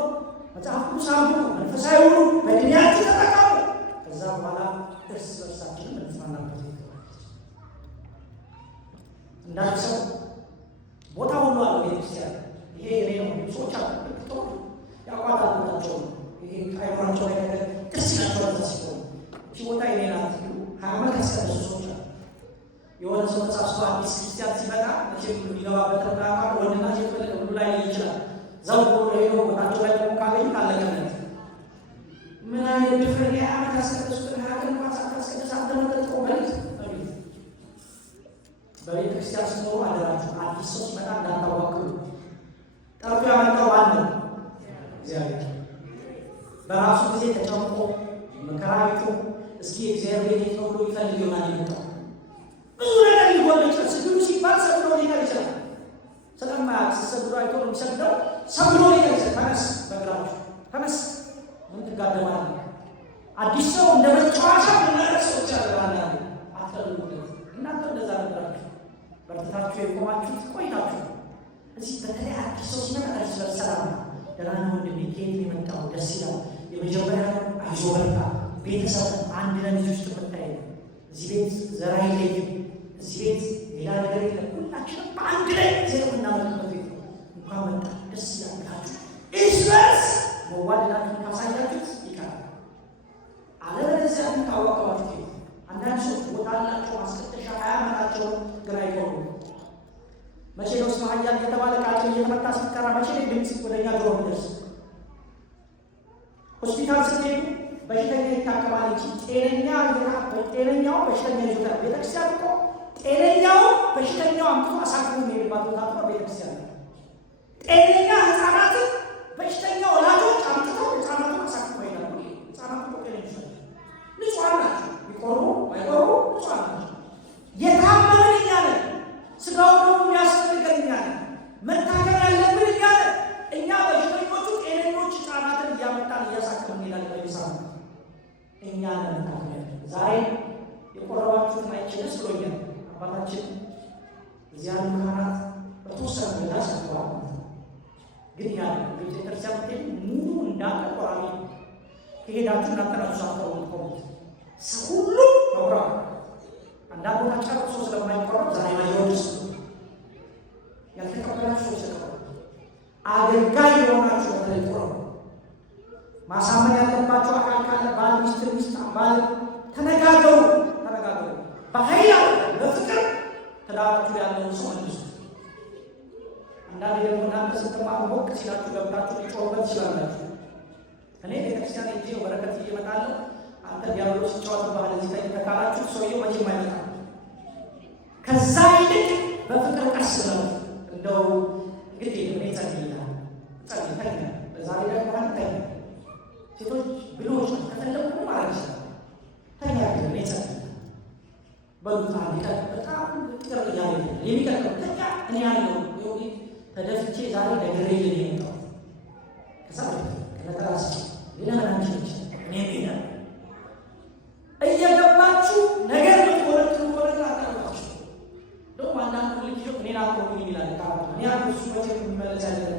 መጽሐፍ ቅዱስ አንብቡ፣ መንፈሳዊ ሁኑ፣ በዕድሜያችሁ ተጠቀሙ። ከዛ በኋላ እርስ በርሳችን እንጽናናበት ይገባል። እንዳልሰው ቦታ ሁሉ አለ ቤተክርስቲያን። ይሄ የኔ ነው። ሰዎች አሉ ጥሩ ያቋታል ቦታቸው። ይሄ አይሯቸው ላይ ነገር ደስ ይላቸዋል። ሲሆን እቺ ቦታ የኔ ናት ሲሉ 20 ዓመት ያስቀደሱ ሰዎች አሉ። የሆነ ሰው ተሳስቶ አዲስ ክርስቲያን ሲመጣ መቼም ሊገባበት ርዳማ ወንድና ሴት ፈለገ ሁሉ ላይ ይችላል። ዘው ብሎ ሄዶ ቦታቸው ላይ ቆሞ ካገኙ ታለቀለት። ምን አይነት ድፍረት! 20 ዓመት ያስቀደሱትን ሀገር ማሳት ያስቀደስ አንተመጠጥ ቆመልት በቤተ ክርስቲያን ስትኖሩ አደራችሁ አዲስ ሰው ሲመጣ እንዳታዋክሉ። ጠርቶ ያመጣው ዋናው እግዚአብሔር በራሱ ጊዜ ተጨምቆ መከራዊቱ እስኪ እግዚአብሔር ቤት ነው ብሎ ይፈልግ ይሆናል የመጣው። ብዙ ነገር ሊሆን ይችላል። ስግዱ ሲባል ሰብሎ ሊቀር ይችላል። ስለማያውቅ ሰብሎ አይቶ ነው የሚሰግደው። ሰብሎ ሊቀር ይችላል። ተነስ፣ በእግራችሁ ተነስ። ምን ትጋደማለህ? አዲስ ሰው እንደ መጫወቻ ምናደርግ ሰዎች ያደርጋል። አትፈልጉለት። እናንተ እንደዛ ነበራችሁ። በርታችሁ የቆማችሁት ቆይታችሁ እዚህ በተለይ አዲስ ሰው ሲመጣ እርስ በርስ ሰላም ነው። ደህና ነህ ወንድሜ? ከየት ነው የመጣው? ደስ ይላል። የመጀመሪያ አይዞህ በርታ። ቤተሰብ አንድ ነን እዚህ ውስጥ የምታይ እዚህ ቤት ዘር አይለይም። እዚህ ቤት ሌላ ነገር የለም። ሁላችንም በአንድ ላይ ዜሮ የምናመልክበት ቤት ነው። እንኳን መጣ ደስ ይላል ብላችሁ እርስ በርስ መዋደዳችሁን ካሳያችሁት ይቀራል። አለበለዚያ ታወቀዋችሁ። አንዳንድ ሰዎች ቦታ አላቸው ማስቀደሻ 20 ዓመታቸው ግን አይቆሙም። መቼ ነው ስለ ሀያል የተባለ ቃጭል እየተመታ ሲጠራ መቼ ነው ድምፅ ወደኛ ጆሮ የሚደርስ? ሆስፒታል ስትሄዱ በሽተኛ ይታከማል እንጂ ጤነኛው በሽተኛ ይዞታል። ቤተክርስቲያን እኮ ጤነኛው በሽተኛው አምጥቶ አሳክሞ የሚሄድባት ቦታ እኮ ቤተክርስቲያን ነው። ጤነኛ ህፃናትን በሽተኛ ወላጆች አምጥተው ህፃናቱን አሳክሞ ይሄዳሉ። ህፃናቱ እኮ ጤነኞች ናቸው፣ ንጹሐን ናቸው። ይቆርቡ አይቆርቡ ንጹሐን ናቸው። የታመምን እኛ ነን። ስጋው ደግሞ የሚያስፈልገን እኛ ነን። መታከም ያለብን እኛ ነን። እኛ በሽተኞቹ ጤነኞች ህፃናትን እያመጣን እያሳከምን እንሄዳለን። በየሳምንቱ እኛ ነን መታከም ያለብን። ዛሬ የቆረባችሁትን አይቼ ደስ ብሎኛል። አባታችን እዚያ ያሉ ካህናት በተወሰነ ደረጃ ሰጥተዋል። ግን ያ ቤተክርስቲያን ሙሉ እንዳለ ቆራቢ ከሄዳችሁ እናንተናችሁ ሳትቆሙ ሰው ሁሉ አውራ አንዳንዱ ታጨርሶ ስለማይቆረጥ ዛሬ ማይወድስ ያልተቀበላችሁ ሰው አገልጋይ የሆናችሁ በተለይ ማሳመን ያለባችሁ አካል ካለ ባል ሚስት ባል ተነጋገሩ በኃይል በፍቅር ትዳራችሁ ያለውን ሰው መልሱ። አንዳንዴ ደግሞ እናንተ ስትማሩ ሞቅ ሲላችሁ ገብታችሁ ሊጮህበት ይችላላችሁ። እኔ ቤተክርስቲያን ሄጄ በረከት እየመጣለሁ አንተ ዲያብሎስ ሲጫወት ባህል እዚህ ተኝተህ ካላችሁ ሰውየው መቼም አይመጣም። ከዛ ይልቅ በፍቅር ቀስ ነው እንደው እንግዲህ እኔ ጸልይልሃል ጸልይተኛ በዛሬ ደግሞ ተኛ ሴቶች ብሎች ከተለቁ ማለት ይችላል ተኛ ግን እኔ ጸልይልሃል በሉታ ሊቀር በጣም ፍቅር እያለ የሚቀጥለው ተኛ እኔ ያለው ይሁን ተደፍቼ ዛሬ ደግሬ የሚመጣው ከዛ ከነጠራስ ሌላናንች እኔ ሜዳ እየገባችሁ ነገር ልትወረድ አታውቃችሁ። ደግሞ አንዳንዱ ልጅ እኔን አቆሙኝ ይላል ካሉ እኔ አንዱ እሱ መቼ የሚመለሳለን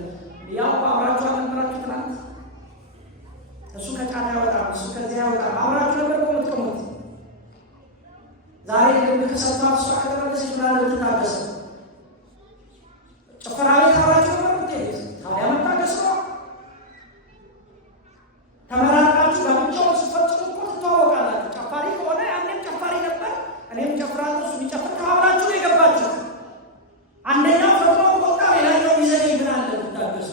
ያው አብራችሁ አልነበራችሁ ትናንት እሱ ከጫና ያወጣል እሱ ከዚያ ያወጣል አብራችሁ ነበር ቆምት ዛሬ ከሰፋ እሱ አከረበሰች ምናለ ልትታገሰ ጭፈራ ቤት አብራችሁ ነበር ምትሄድ ታዲያ መታገስ ነው። ተመራቃችሁ ለብቻው ስፈጽሙ እኮ ትተዋወቃላችሁ። ጨፋሪ ከሆነ ያንን ጨፋሪ ነበር እኔም ጨፍራለሁ እሱ ቢጨፍር ተባብላችሁ ነው የገባችሁ። አንደኛው ፈጥኖ ወጣ ሌላኛው ይዘኝ ምናለ ልትታገሱ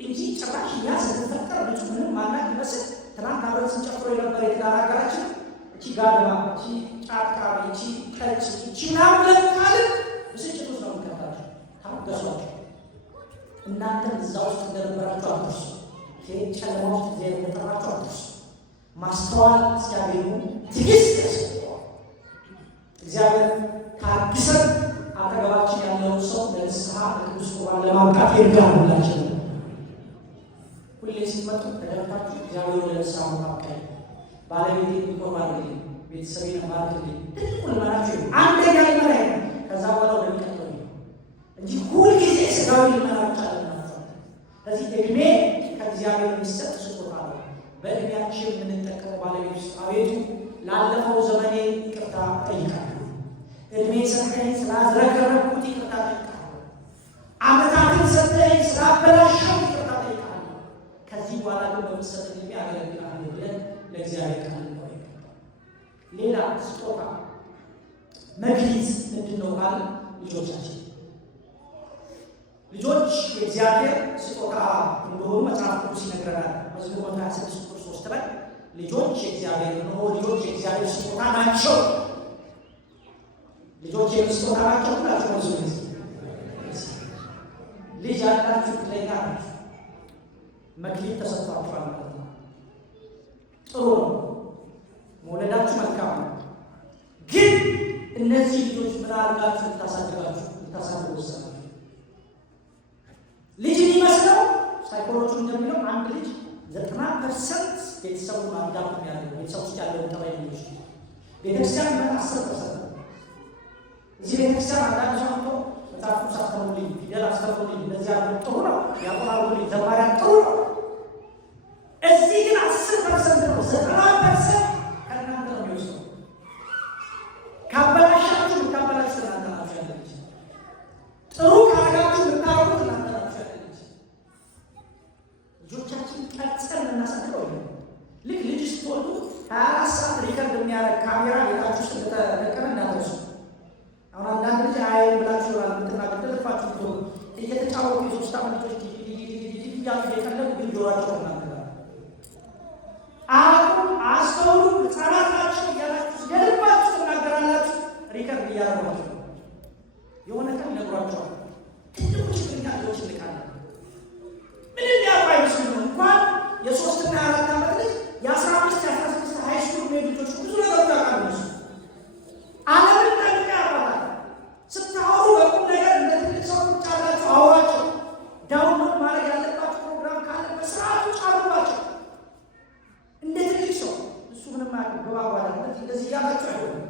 እንጂ ጭራሽ እኛ ስንፈጠር ልጁ ምንም ማናቅ ይመስል ትናንት አብረን ስንጨፍሮ የነበረ የትዳር አጋራችን እቺ ጋድማ እቺ ጫቃ እቺ ጠጭ እቺ ምናምን ካል ብስጭት ውስጥ ነው የምትከታቸው። ታገሷቸው። እናንተም እዛ ውስጥ እንደነበራችሁ አትርሱ። ጨለማ ውስጥ ጊዜ እንደጠራችሁ አትርሱ። ማስተዋል ሲያገኙ ትዕግስት ያስፈልገዋል። እግዚአብሔር ታግሰን አጠገባችን ያለውን ሰው ለንስሐ ለቅዱስ ቁርባን ለማብቃት ይርዳን። ሁላችን ሁሌ ሲመጡ ተደርታችሁ እግዚአብሔር ለንስሐ ማብቃት ባለቤቴ ይቆማልኝ ቤተሰቤን ማርክልኝ ትልቁ ልመናችሁ አንደኛ ልመና ከዛ በኋላ ወደሚቀጥለው እንጂ ሁልጊዜ ስጋዊ ልመና ብቻ ለምናቸው። ስለዚህ እድሜ ከእግዚአብሔር የሚሰጥ ስጦታ ነው። በእድሜያችን የምንጠቀመው ባለቤት ውስጥ አቤቱ ላለፈው ዘመኔ ይቅርታ ጠይቃለሁ፣ እድሜ ሰጠኝ ስላዝረከረኩት ይቅርታ ጠይቃለሁ፣ ዓመታትን ሰጠኝ ስላበላሸው ይቅርታ ጠይቃለሁ፣ ከዚህ በኋላ ግን በምትሰጥ እድሜ አገለግላለሁ ብለን ለእግዚአብሔር ቃል ነው ይገባል። ሌላ ስጦታ መክሊት ምንድን ነው ካለ ልጆቻችን ልጆች የእግዚአብሔር ስጦታ እንደሆኑ መጽሐፍ ቅዱስ ይነግረናል። መዝሙር 126 ቁጥር 3 ላይ ልጆች የእግዚአብሔር ነው፣ ልጆች የእግዚአብሔር ስጦታ ናቸው። ልጆች የስጦታ ናቸው ናቸው ነው ዚህ ልጅ ያላችሁ ለኛ ናችሁ። መክሊት ተሰጥቷችኋል ማለት ነው። ጥሩ ነው፣ መውለዳችሁ መልካም ነው። ግን እነዚህ ልጆች ምን አድርጋችሁ ልታሳድጉ ወሰናችሁ? ልጅ የሚመስለው ሳይኮሎጂ እንደሚለው አንድ ልጅ 90% ቤተሰቡን ማዳም ያለው ቤተሰብ ውስጥ ያለው ተባይ ልጅ ቤተክርስቲያን 10% እዚህ ቤተክርስቲያን አንዳንድ ሰው አቶ መጽሐፍ ቅዱስ አስተምሩልኝ ፊደል አስተምሩልኝ እንደዚህ ያለው ጥሩ ነው፣ ያቆራሩልኝ ዘማሪያን ጥሩ ነው። እዚህ ግን 10% ነው። 90% ከእናንተ ነው የሚወስደው። ካበላሻችሁ ልታበላችሁ እናንተ ናችሁ ያለች፣ ጥሩ ካረጋችሁ ልታረጉት እናንተ ናችሁ ያለች። ልጆቻችን ቀርጸን እናሳድገው ነው። ልክ ልጅ ስትወልዱ 24 ሰዓት ሪከርድ የሚያደርግ ካሜራ ቤታችሁ ውስጥ እንደተደቀነ እንዳትረሱ። አሁን አንዳንድ ልጅ አይ ብላችሁ ይሆናል ምትናገር ተልፋችሁ ቶ እየተጫወቱ የሶስት ዓመት ልጆች እያሉ እየቀለቡ ግን ጆሯቸው እናገራል። አሁን አስተውሉ፣ ህፃናት ናቸው እያላችሁ የልባችሁ ትናገራላችሁ። ሪከርድ እያደረጓቸው የሆነ ቀን ይነግሯቸዋል። ትልቁ ችግር ልጆች እንቃለን ምንም ያውቁ አይመስሉም። እንኳን የ3 እና 4 ዓመት ልጅ የ15 የ16 ሃይስኩል ልጆች ብዙ ነገር ያውቃሉ። እነሱ ዓለምን ጠንቅቀው ያውቃሉ። ስታወሩ በቁም ነገር እንደ ትልቅ ሰው ቁጭ አላችሁ አውሯቸው። ዳውንሎድ ማድረግ ያለባቸው ፕሮግራም ካለ በስርዓቱ ጫኑባቸው። እንደ ትልቅ ሰው እሱ ምንም አያውቅም። በባጓዳነት እንደዚህ እያላችሁ አይሆንም።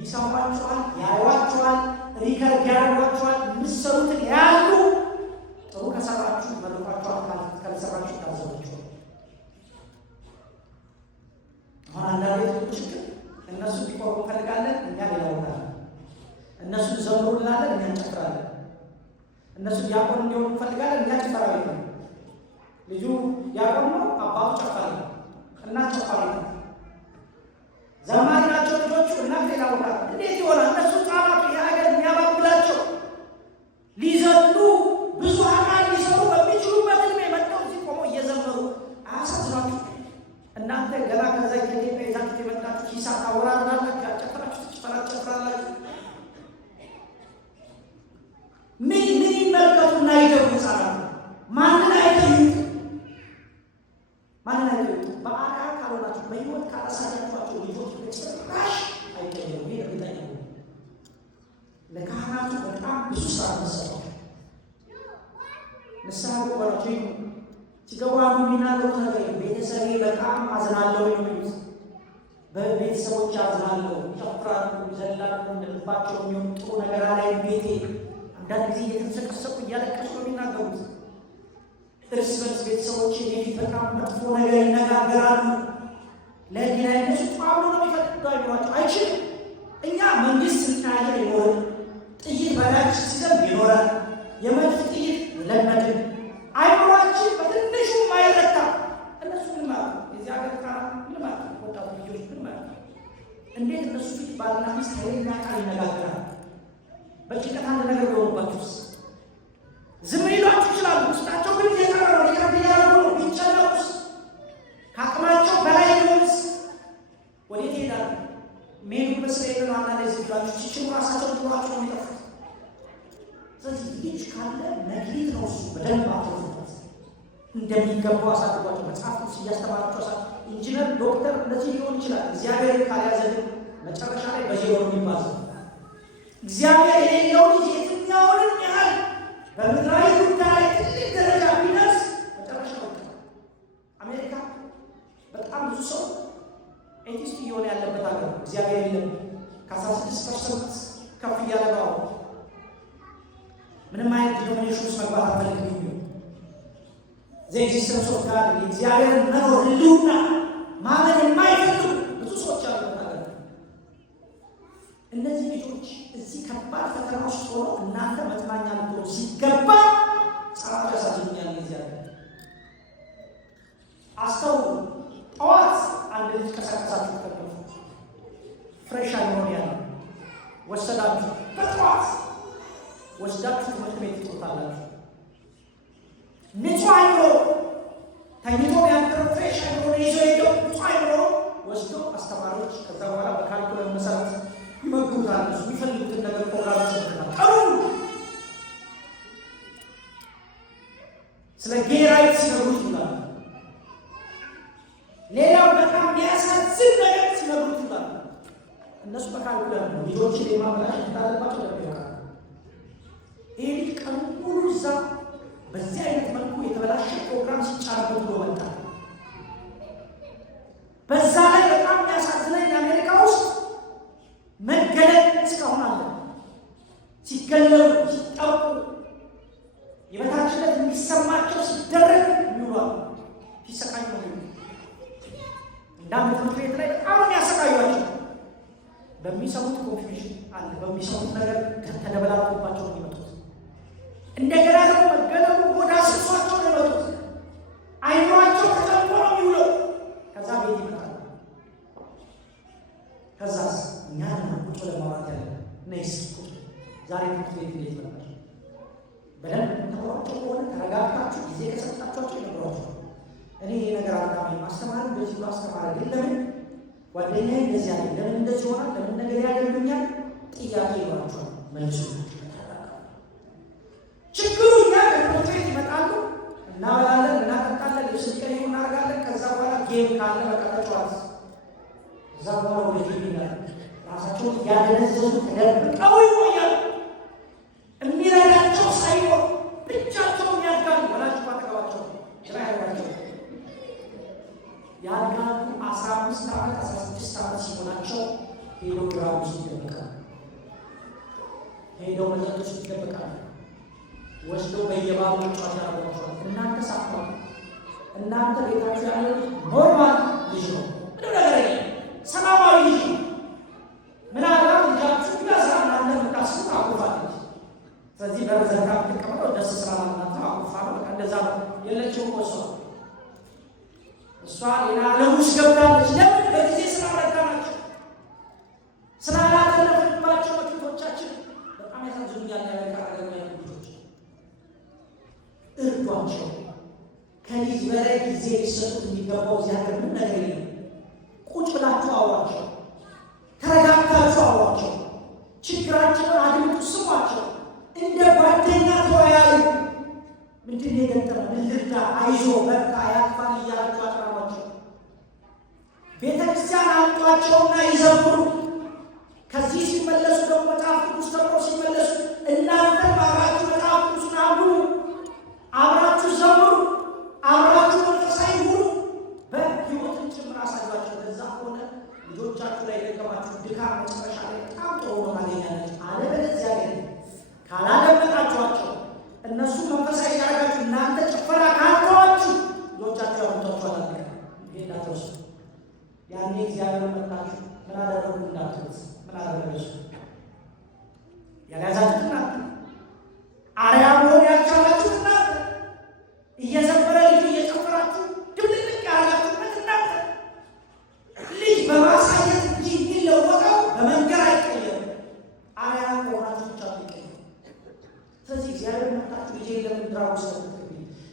ይሰሟችኋል፣ ያዩዋችኋል፣ ሪከርድ ያደርጓችኋል። የምትሰሩትን ያሉ ጥሩ ከሰራችሁ መርቋችኋል፣ ካልሰራችሁ ታዘባችኋል። አሁን አንዳንድ ችግር እነሱ ቢቆርቡ እንፈልጋለን፣ እኛ ሌላ ቦታ እነሱ ዘምሩ እንላለን፣ እኛ እንጨፍራለን። እነሱ ዲያቆን እንዲሆኑ እንፈልጋለን፣ እኛ ጭፈራ ቤት ነው። ልጁ ዲያቆን ነው፣ አባቱ ጨፋሪ ነው፣ እናት ጨፋሪ ነው። ዘማሪ ናቸው ልጆቹ፣ እናት ሌላ ቦታ። እንዴት ይሆናል? እነሱ ጣማቱ የሀገር የሚያባብላቸው ሊዘሉ ብዙ አካል ሊሰሩ በሚችሉበት ዕድሜ መጥተው እዚህ ቆመው እየዘመሩ አያሳዝኗችሁ? እናንተ ገና ከዛ ከኢትዮጵያ ይዛችሁ የመጣችሁ ሂሳብ ታወራላችሁ፣ ያጨፈራችሁ ትጨፈራላችሁ። ምን ይመልከቱና ይደጉ ህፃናት? ማንን አይተዩ? በአካል ካልሆናችሁ በህይወት ካላሳያችኋቸው ልጆች በጭራሽ አይቀየሩም። ይህ እርግጠኛ ነው። ለካህናቱ በጣም ብዙ ስራ መሰጠው። ንስሐ ገባችሁ ሲገቡ የሚናገሩት ነገር ቤተሰቤ በጣም አዝናለሁ የሚሉት በቤተሰቦች አዝናለሁ፣ ይጨፍራሉ፣ ይዘላሉ፣ እንደልባቸው የሚሆን ጥሩ ነገር ላይ ቤቴ አንዳንድ ጊዜ እየተንሰቀሰቁ እያለቀሱ ነው የሚናገሩት። እርስ በርስ ቤተሰቦች የፊት በጣም መጥፎ ነገር ይነጋገራሉ። ለህሊና እነሱ ጳውሎ ነው የሚፈቅዱ አይሏቸው አይችልም። እኛ መንግስት ስናያገር ይኖር ጥይት በላች ሲዘንብ ይኖራል። የመድፍ ጥይት ለመድን አይኖራችን በትንሹ ማይረታ እነሱ ምን ማለት ነው? የዚህ ሀገር ቃ ምን ማለት ነው? ወጣቱ ልጆች ምን ማለት ነው? እንዴት እነሱ ፊት ባልና ሚስት ኃይለኛ ቃል ይነጋገራል? በጭንቀት አንድ ነገር ቢሆኑባችሁስ ዝም ሊሏችሁ ይችላሉ። ውስጣቸው ግን እየቀረ ነው፣ ሊቀርብ እያደረጉ ነው። ቢጨነቁስ ከአቅማቸው በላይ ቢሆንስ ወዴት ይሄዳሉ? ሜዱበት ስለሌለ ነው። አንዳንድ ዝላችሁ ሲችሉ ራሳቸው ጥሯቸው ነው የሚጠፉት። ስለዚህ ልጅ ካለ ነግሪት ነው እሱ በደንብ አትሩበት፣ እንደሚገባው አሳድጓቸው። መጽሐፍ ቅዱስ እያስተማራቸው ኢንጂነር፣ ዶክተር እንደዚህ ሊሆን ይችላል። እግዚአብሔር ካልያዘ ግን መጨረሻ ላይ በዜሮ የሚባለው እግዚአብሔር የሌለው ልጅ የትኛውንም ያህል በምድራዊ ጉዳይ ትልቅ ደረጃ ቢደርስ መጨረሻ ወጣ። አሜሪካ በጣም ብዙ ሰው ኤቲስት እየሆነ ያለበት ሀገር እግዚአብሔር የለም። ከ16% ከፍ እያለ ነው። ምንም አይነት ዲኖሚኔሽን ውስጥ መግባት አልፈልግም። ዘኤግዚስተንስ ኦፍ ጋድ የእግዚአብሔርን መኖር ህልውና ማመን የማይፈልጉ ብዙ ሰዎች አሉበት ሀገር። እነዚህ ልጆች እዚህ ከባድ ፈተና ውስጥ ሆኖ እናንተ መጽናኛ ልትሆኑ ሲገባ ጸራፍ ያሳዝኛል። እግዚአብሔር አስተውሉ። ጠዋት አንድ ልጅ ቀሰቀሳችሁ፣ ተከፈሉ፣ ፍሬሽ አይሆን ያለ ወሰዳችሁ፣ በጠዋት ወስዳችሁ ትምህርት ቤት ትወጣላችሁ። ንጹህ አይምሮ ተኝቶ ያደረ ፍሬሽ አይምሮ ይዞ ሄደው ንጹህ አይምሮ ወስዶ አስተማሪዎች ከዛ በኋላ በካሪኩለም መሰረት ይመግቡታል። የሚፈልጉትን ነገር ፕሮግራሞች ይሆናል። ቀሩ ስለ ጌይ ራይት ሲነግሩት ይላል። ሌላው በጣም የሚያሳዝን ነገር ሲነግሩት ይላል። እነሱ በካሪኩለም ነው ልጆችን የማበላሸት እንዳለባቸው ለሚሆናል። ይህ ልጅ ቀኑ ሙሉ እዛ በዚህ አይነት መልኩ የተበላሸ ፕሮግራም ሲጫረበት ብሎ መጣ። በዛ ላይ በጣም የሚያሳዝነኝ አሜሪካ ውስጥ መገለል እስካሁን አለ። ሲገለሉ፣ ሲጠቁ፣ የበታችነት የሚሰማቸው ሲደረግ የሚውሏል። ሲሰቃዩ ነው። እንዳንድ ትምህርት ቤት ላይ በጣም የሚያሰቃዩቸው በሚሰሙት ኮንፊውዥን አለ። በሚሰሙት ነገር ተደበላልቆባቸው ነው የሚመጡት። እንደገና ደግሞ መገለሉ ወደ አስሷቸው ነው የሚመጡት። አይኗቸው ተጨንቆ ነው የሚውለው። ከዛ ቤት ይመጣል። ከዛስ እኛ ቁጭ ለማውራት ያለ ነይስ ዛሬ ትምህርት ቤት እንዴት ነበር? በደንብ ተቆራቸው ከሆነ ተረጋግታችሁ ጊዜ ከሰጣችኋቸው ይነግሯቸው። እኔ ይሄ ነገር አልታመኝ ማስተማር እንደዚህ ብሎ አስተማረ፣ ግን ለምን ጓደኛዬ እንደዚህ አለ፣ ለምን እንደዚህ ሆናል፣ ለምን ነገር ያደርጉኛል? ጥያቄ ይኖራቸዋል። መልሱ ችግሩ እኛ ከትምህርት ቤት ይመጣሉ፣ እናበላለን፣ እናጠጣለን፣ ልብስ ቀይሩ እናደርጋለን። ከዛ በኋላ ጌም ካለ በቃ ተጫዋት። ከዛ በኋላ ወደ ጌም ይላል። ራሳቸውን እያደነዘዙ ተደብቀው ይቆያሉ። የሚረዳቸው ሳይኖር ብቻቸውን ያድጋሉ። ወላጅ ባጠገባቸው ስራ ያደርጋቸው ያድጋሉ። 15 ዓመት 16 ዓመት ሲሆናቸው ሄደው ግራብ ውስጥ ይደበቃሉ። ሄደው መጠጥ ውስጥ ይደበቃሉ። ወስደው በየባቡ ጫት ያደርጓቸዋል። እናንተ ሳትሆኑ እናንተ ቤታችሁ ያለው ኖርማል ልጅ ነው፣ ምንም ነገር የለም። ገብታለች። ለምን? በጊዜ ስላልረዳናቸው፣ ስላላተረፍንባቸው መክሊቶቻችን በጣም ያሳዝኑኛል። ያለ ካረገኛ ልጆች እርዷቸው። ከልጅ በላይ ጊዜ ሊሰጡት የሚገባው እዚህ ሀገር ምን ነገር የለም። ቁጭ ብላችሁ አዋቸው፣ ተረጋግታችሁ አዋቸው፣ ችግራቸውን አድምጡ፣ ስሟቸው፣ እንደ ጓደኛ ተወያዩ። ምንድን ነው የገጠመ? ምን ልርዳ? አይዞ በቃ ያልፋል እያላችሁ አቅርቧቸው። ቤተ ክርስቲያን አምጧቸውና ይዘምሩ። ከዚህ ሲመለሱ ደግሞ መጽሐፍ ቅዱስ ተምሮ ሲመለሱ እናንተም አብራችሁ መጽሐፍ ቅዱስን አንብቡ፣ አብራችሁ ዘምሩ፣ አብራችሁ መንፈሳዊ ሁኑ። በሕይወትን ጭምር አሳዩአቸው። በዛ ሆነ ልጆቻችሁ ላይ የደከማችሁ ድካም መጨረሻ ላይ በጣም ጥሩ ነው ታገኛለች። አለበለዚያ ግን ካላደመጣችኋቸው፣ እነሱ መንፈሳዊ ያደረጋችሁ እናንተ ጭፈራ ካልተዋችሁ ልጆቻችሁ ያመጧችኋል። እንዳትረሱ። ያኔ እግዚአብሔር መጣችሁ ምን አደረጉ እንዳትረሱ። ምን አደረገች? ያልያዛችሁት እናንተ፣ አርያ መሆን ያልቻላችሁት እናንተ፣ እየዘመረ ልጅ እየጨፈራችሁ ድብልቅልቅ ያላችሁበት እናንተ። ልጅ በማሳየት እንጂ የሚለወጠው በመንገር አይቀየርም። አርያ ከሆናችሁ ብቻ ይቀየር። ስለዚህ እግዚአብሔር መጣችሁ ልጄ ለምን ድራው ሰጥቶ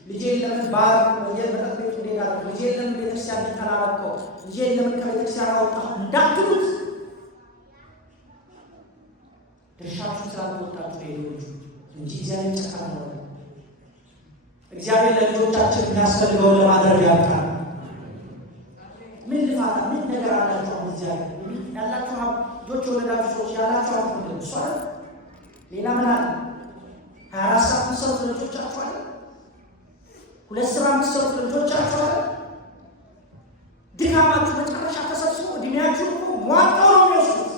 ልጄ ለምን ባር በየመጠጥ ቤቱ እንደሄዳለ ልጄ ለምን ቤተክርስቲያን እንዲተላለቀው ልጄ ለምን ከቤተክርስቲያን አወጣሁ እንዳትሉት። ድርሻችሁ ስላልተወጣችሁ ሌሎቹ እንጂ እግዚአብሔር ጨካኝ ነው። እግዚአብሔር ለልጆቻችን የሚያስፈልገውን ለማድረግ ያውቃል። ምን ልፋታ ምን ነገር አላችሁ? እግዚአብሔር ያላችሁ ልጆች የወለዳችሁ ሰዎች ያላችሁ አትፈልጉ። እሷ ሌላ ምን አለ? 24 ሰዓት የምትሰሩት ልጆቻችሁ አለ። 2 ስራ የምትሰሩት ልጆቻችሁ አለ። ድካማችሁ መጨረሻ ተሰብስቦ እድሜያችሁ እኮ ሟጣው ነው የሚወስዱት።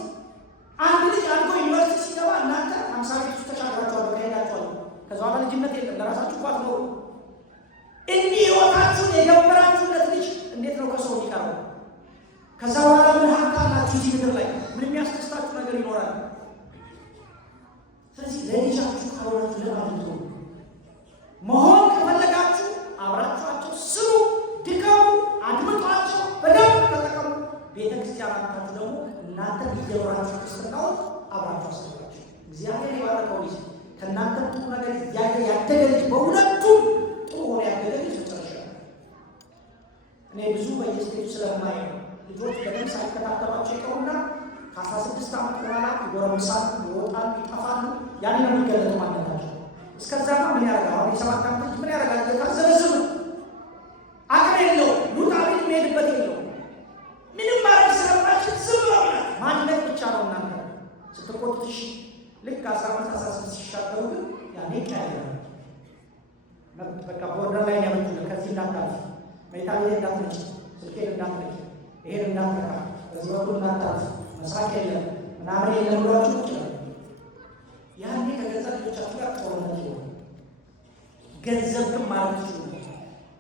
አንድ ልጅ አድጎ ዩኒቨርሲቲ ሲገባ እናንተ 50 ቤት ውስጥ ተሻግራችኋል፣ ከሄዳችኋል። ከዛ በኋላ ልጅነት የለም። ለራሳችሁ እኮ አትኖሩ። እንዲህ ሕይወታችሁን የገበራችሁለት ልጅ እንዴት ነው ከሰው የሚቀርበው? ከዛ በኋላ ምን ሀብት አላችሁ እዚህ ምድር ላይ? ምን የሚያስደስታችሁ ነገር ይኖራል? ስለዚህ ለልጃችሁ ከሆናችሁ ለማለት ነው መሆን ከፈለጋችሁ አብራችኋቸው ስሩ፣ ድከሙ፣ አድምጧቸው፣ በደንብ ተጠቀሙ። ቤተ ክርስቲያን አምጥታችሁ ደግሞ እናንተ ሊጀምራችሁ ክርስትናውን አብራችሁ አስተምራችሁ። እግዚአብሔር የባረከው ልጅ ከእናንተ ጥሩ ነገር ያደገ ልጅ በሁለቱም ጥሩ ሆነ ያደገ ልጅ መጨረሻ። እኔ ብዙ በየስቴቱ ስለማየው ልጆች በደንብ ሳይከታተሏቸው ይቀሩና ከ16 ዓመት በኋላ ይጎረምሳሉ፣ ይወጣሉ፣ ይጠፋሉ። ያኔ ነው የሚገለጡ ማለታቸው። እስከዛማ ምን ያደርጋል? አሁን የ7 ዓመት ልጅ ምን ያደርጋል? የታዘበዝም አቅም የለው፣ ሉጣ ቤት የሚሄድበት የለው። ምንም ማድረግ ስለማችል ዝም ብሏል። ማንነት ብቻ ነው። እናንተ ስትቆጥሽ ልክ 15 16 ሲሻገሩ ግን ያኔ ቀያለ በቃ ቦርደር ላይ ያመጡ ከዚህ እንዳታልፍ፣ መኝታ ቤት እንዳትነጭ፣ ስልኬን እንዳትነጭ፣ ይሄን እንዳትነካ፣ በዚህ በኩል እንዳታልፍ፣ መስራት የለም ምናምን የለም ብሏችሁ ይችላል። ያኔ ከገዛ ልጆቻችሁ ጋር ጦርነት ይሆናል። ገንዘብ ግን ማለት ይችላል።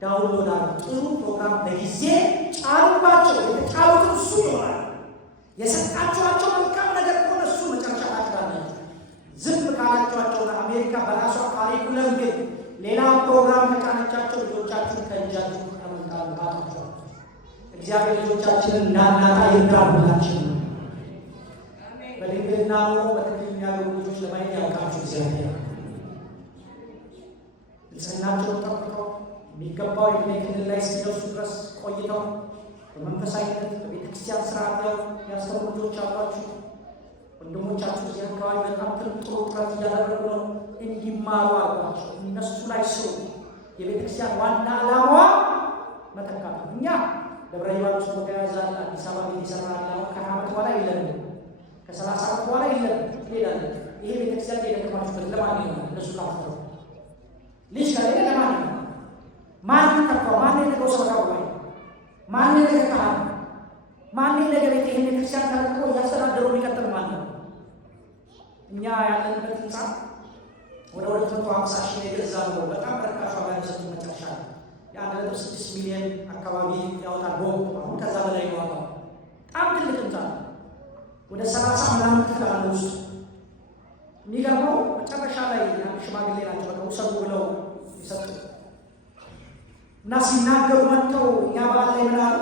ዳውንሎድ አሉ፣ ጥሩ ፕሮግራም በጊዜ ጫኑባቸው። የተጫኑትን እሱ ይሆናል። የሰጣችኋቸው መልካም ነገር ከሆነ እሱ መጨረሻ ታጭዳላችሁ። ዝም ካላችኋቸው አሜሪካ በራሷ ካሪኩለም ግን ሌላ ፕሮግራም ተጫነቻቸው። ልጆቻችሁን ከእጃችሁ ተመልካሉ ባታቸው። እግዚአብሔር ልጆቻችንን እንዳናጣ ይርዳን። ሁላችን በድንግልና ኖሮ በትክክል የሚያገቡ ልጆች ለማየት ያውቃችሁ። እግዚአብሔር ንጽሕናቸውን ጠብቀው የሚገባው የዕድሜ ክልል ላይ እስኪደርሱ ድረስ ቆይተው በመንፈሳዊነት በቤተክርስቲያን ስርዓት ላይ ያስተምሩ ልጆች አሏችሁ። ወንድሞቻችሁ እዚህ አካባቢ በጣም ጥሩ ጥረት እያደረጉ ነው። እንዲማሩ አሏቸው። እነሱ ላይ ስሩ። የቤተክርስቲያን ዋና ዓላማዋ መተካት ነው። እኛ ደብረ ሊባኖስ ቦታ ያዛል፣ አዲስ አበባ ቤት ይሰራል። አሁን ከ20 ዓመት በኋላ የለም፣ ከ30 ዓመት በኋላ የለም፣ ትሄዳለን። ይሄ ቤተክርስቲያን የደከማችሁበት ለማን ነው? እነሱ ላፍተው ልጅ ከሌለ ለማን ነው? ማን ይተካው? ማን የነገው ሰው ታውቋል? ማን የነገ ካህን? ማን የነገ ቤተ ይህን ቤተክርስቲያን ተረክቦ እያስተዳደሩ የሚቀጥል ማለት ነው? እኛ ያለንበት ህንፃ ወደ 250 ሺህ የገዛ ነው። በጣም በርካታ ዋጋ የሰጡ መጨረሻ የ1.6 ሚሊዮን አካባቢ ያወጣል በወቅቱ። አሁን ከዛ በላይ ዋጋው በጣም ትልቅ ህንፃ ነው። ወደ 30 ምናምን ክፍል አለ ውስጥ። የሚገርመው መጨረሻ ላይ አንድ ሽማግሌ ናቸው በቃ ውሰዱ ብለው ይሰጡ እና ሲናገሩ መጥተው እኛ በዓል ላይ ምን አሉ?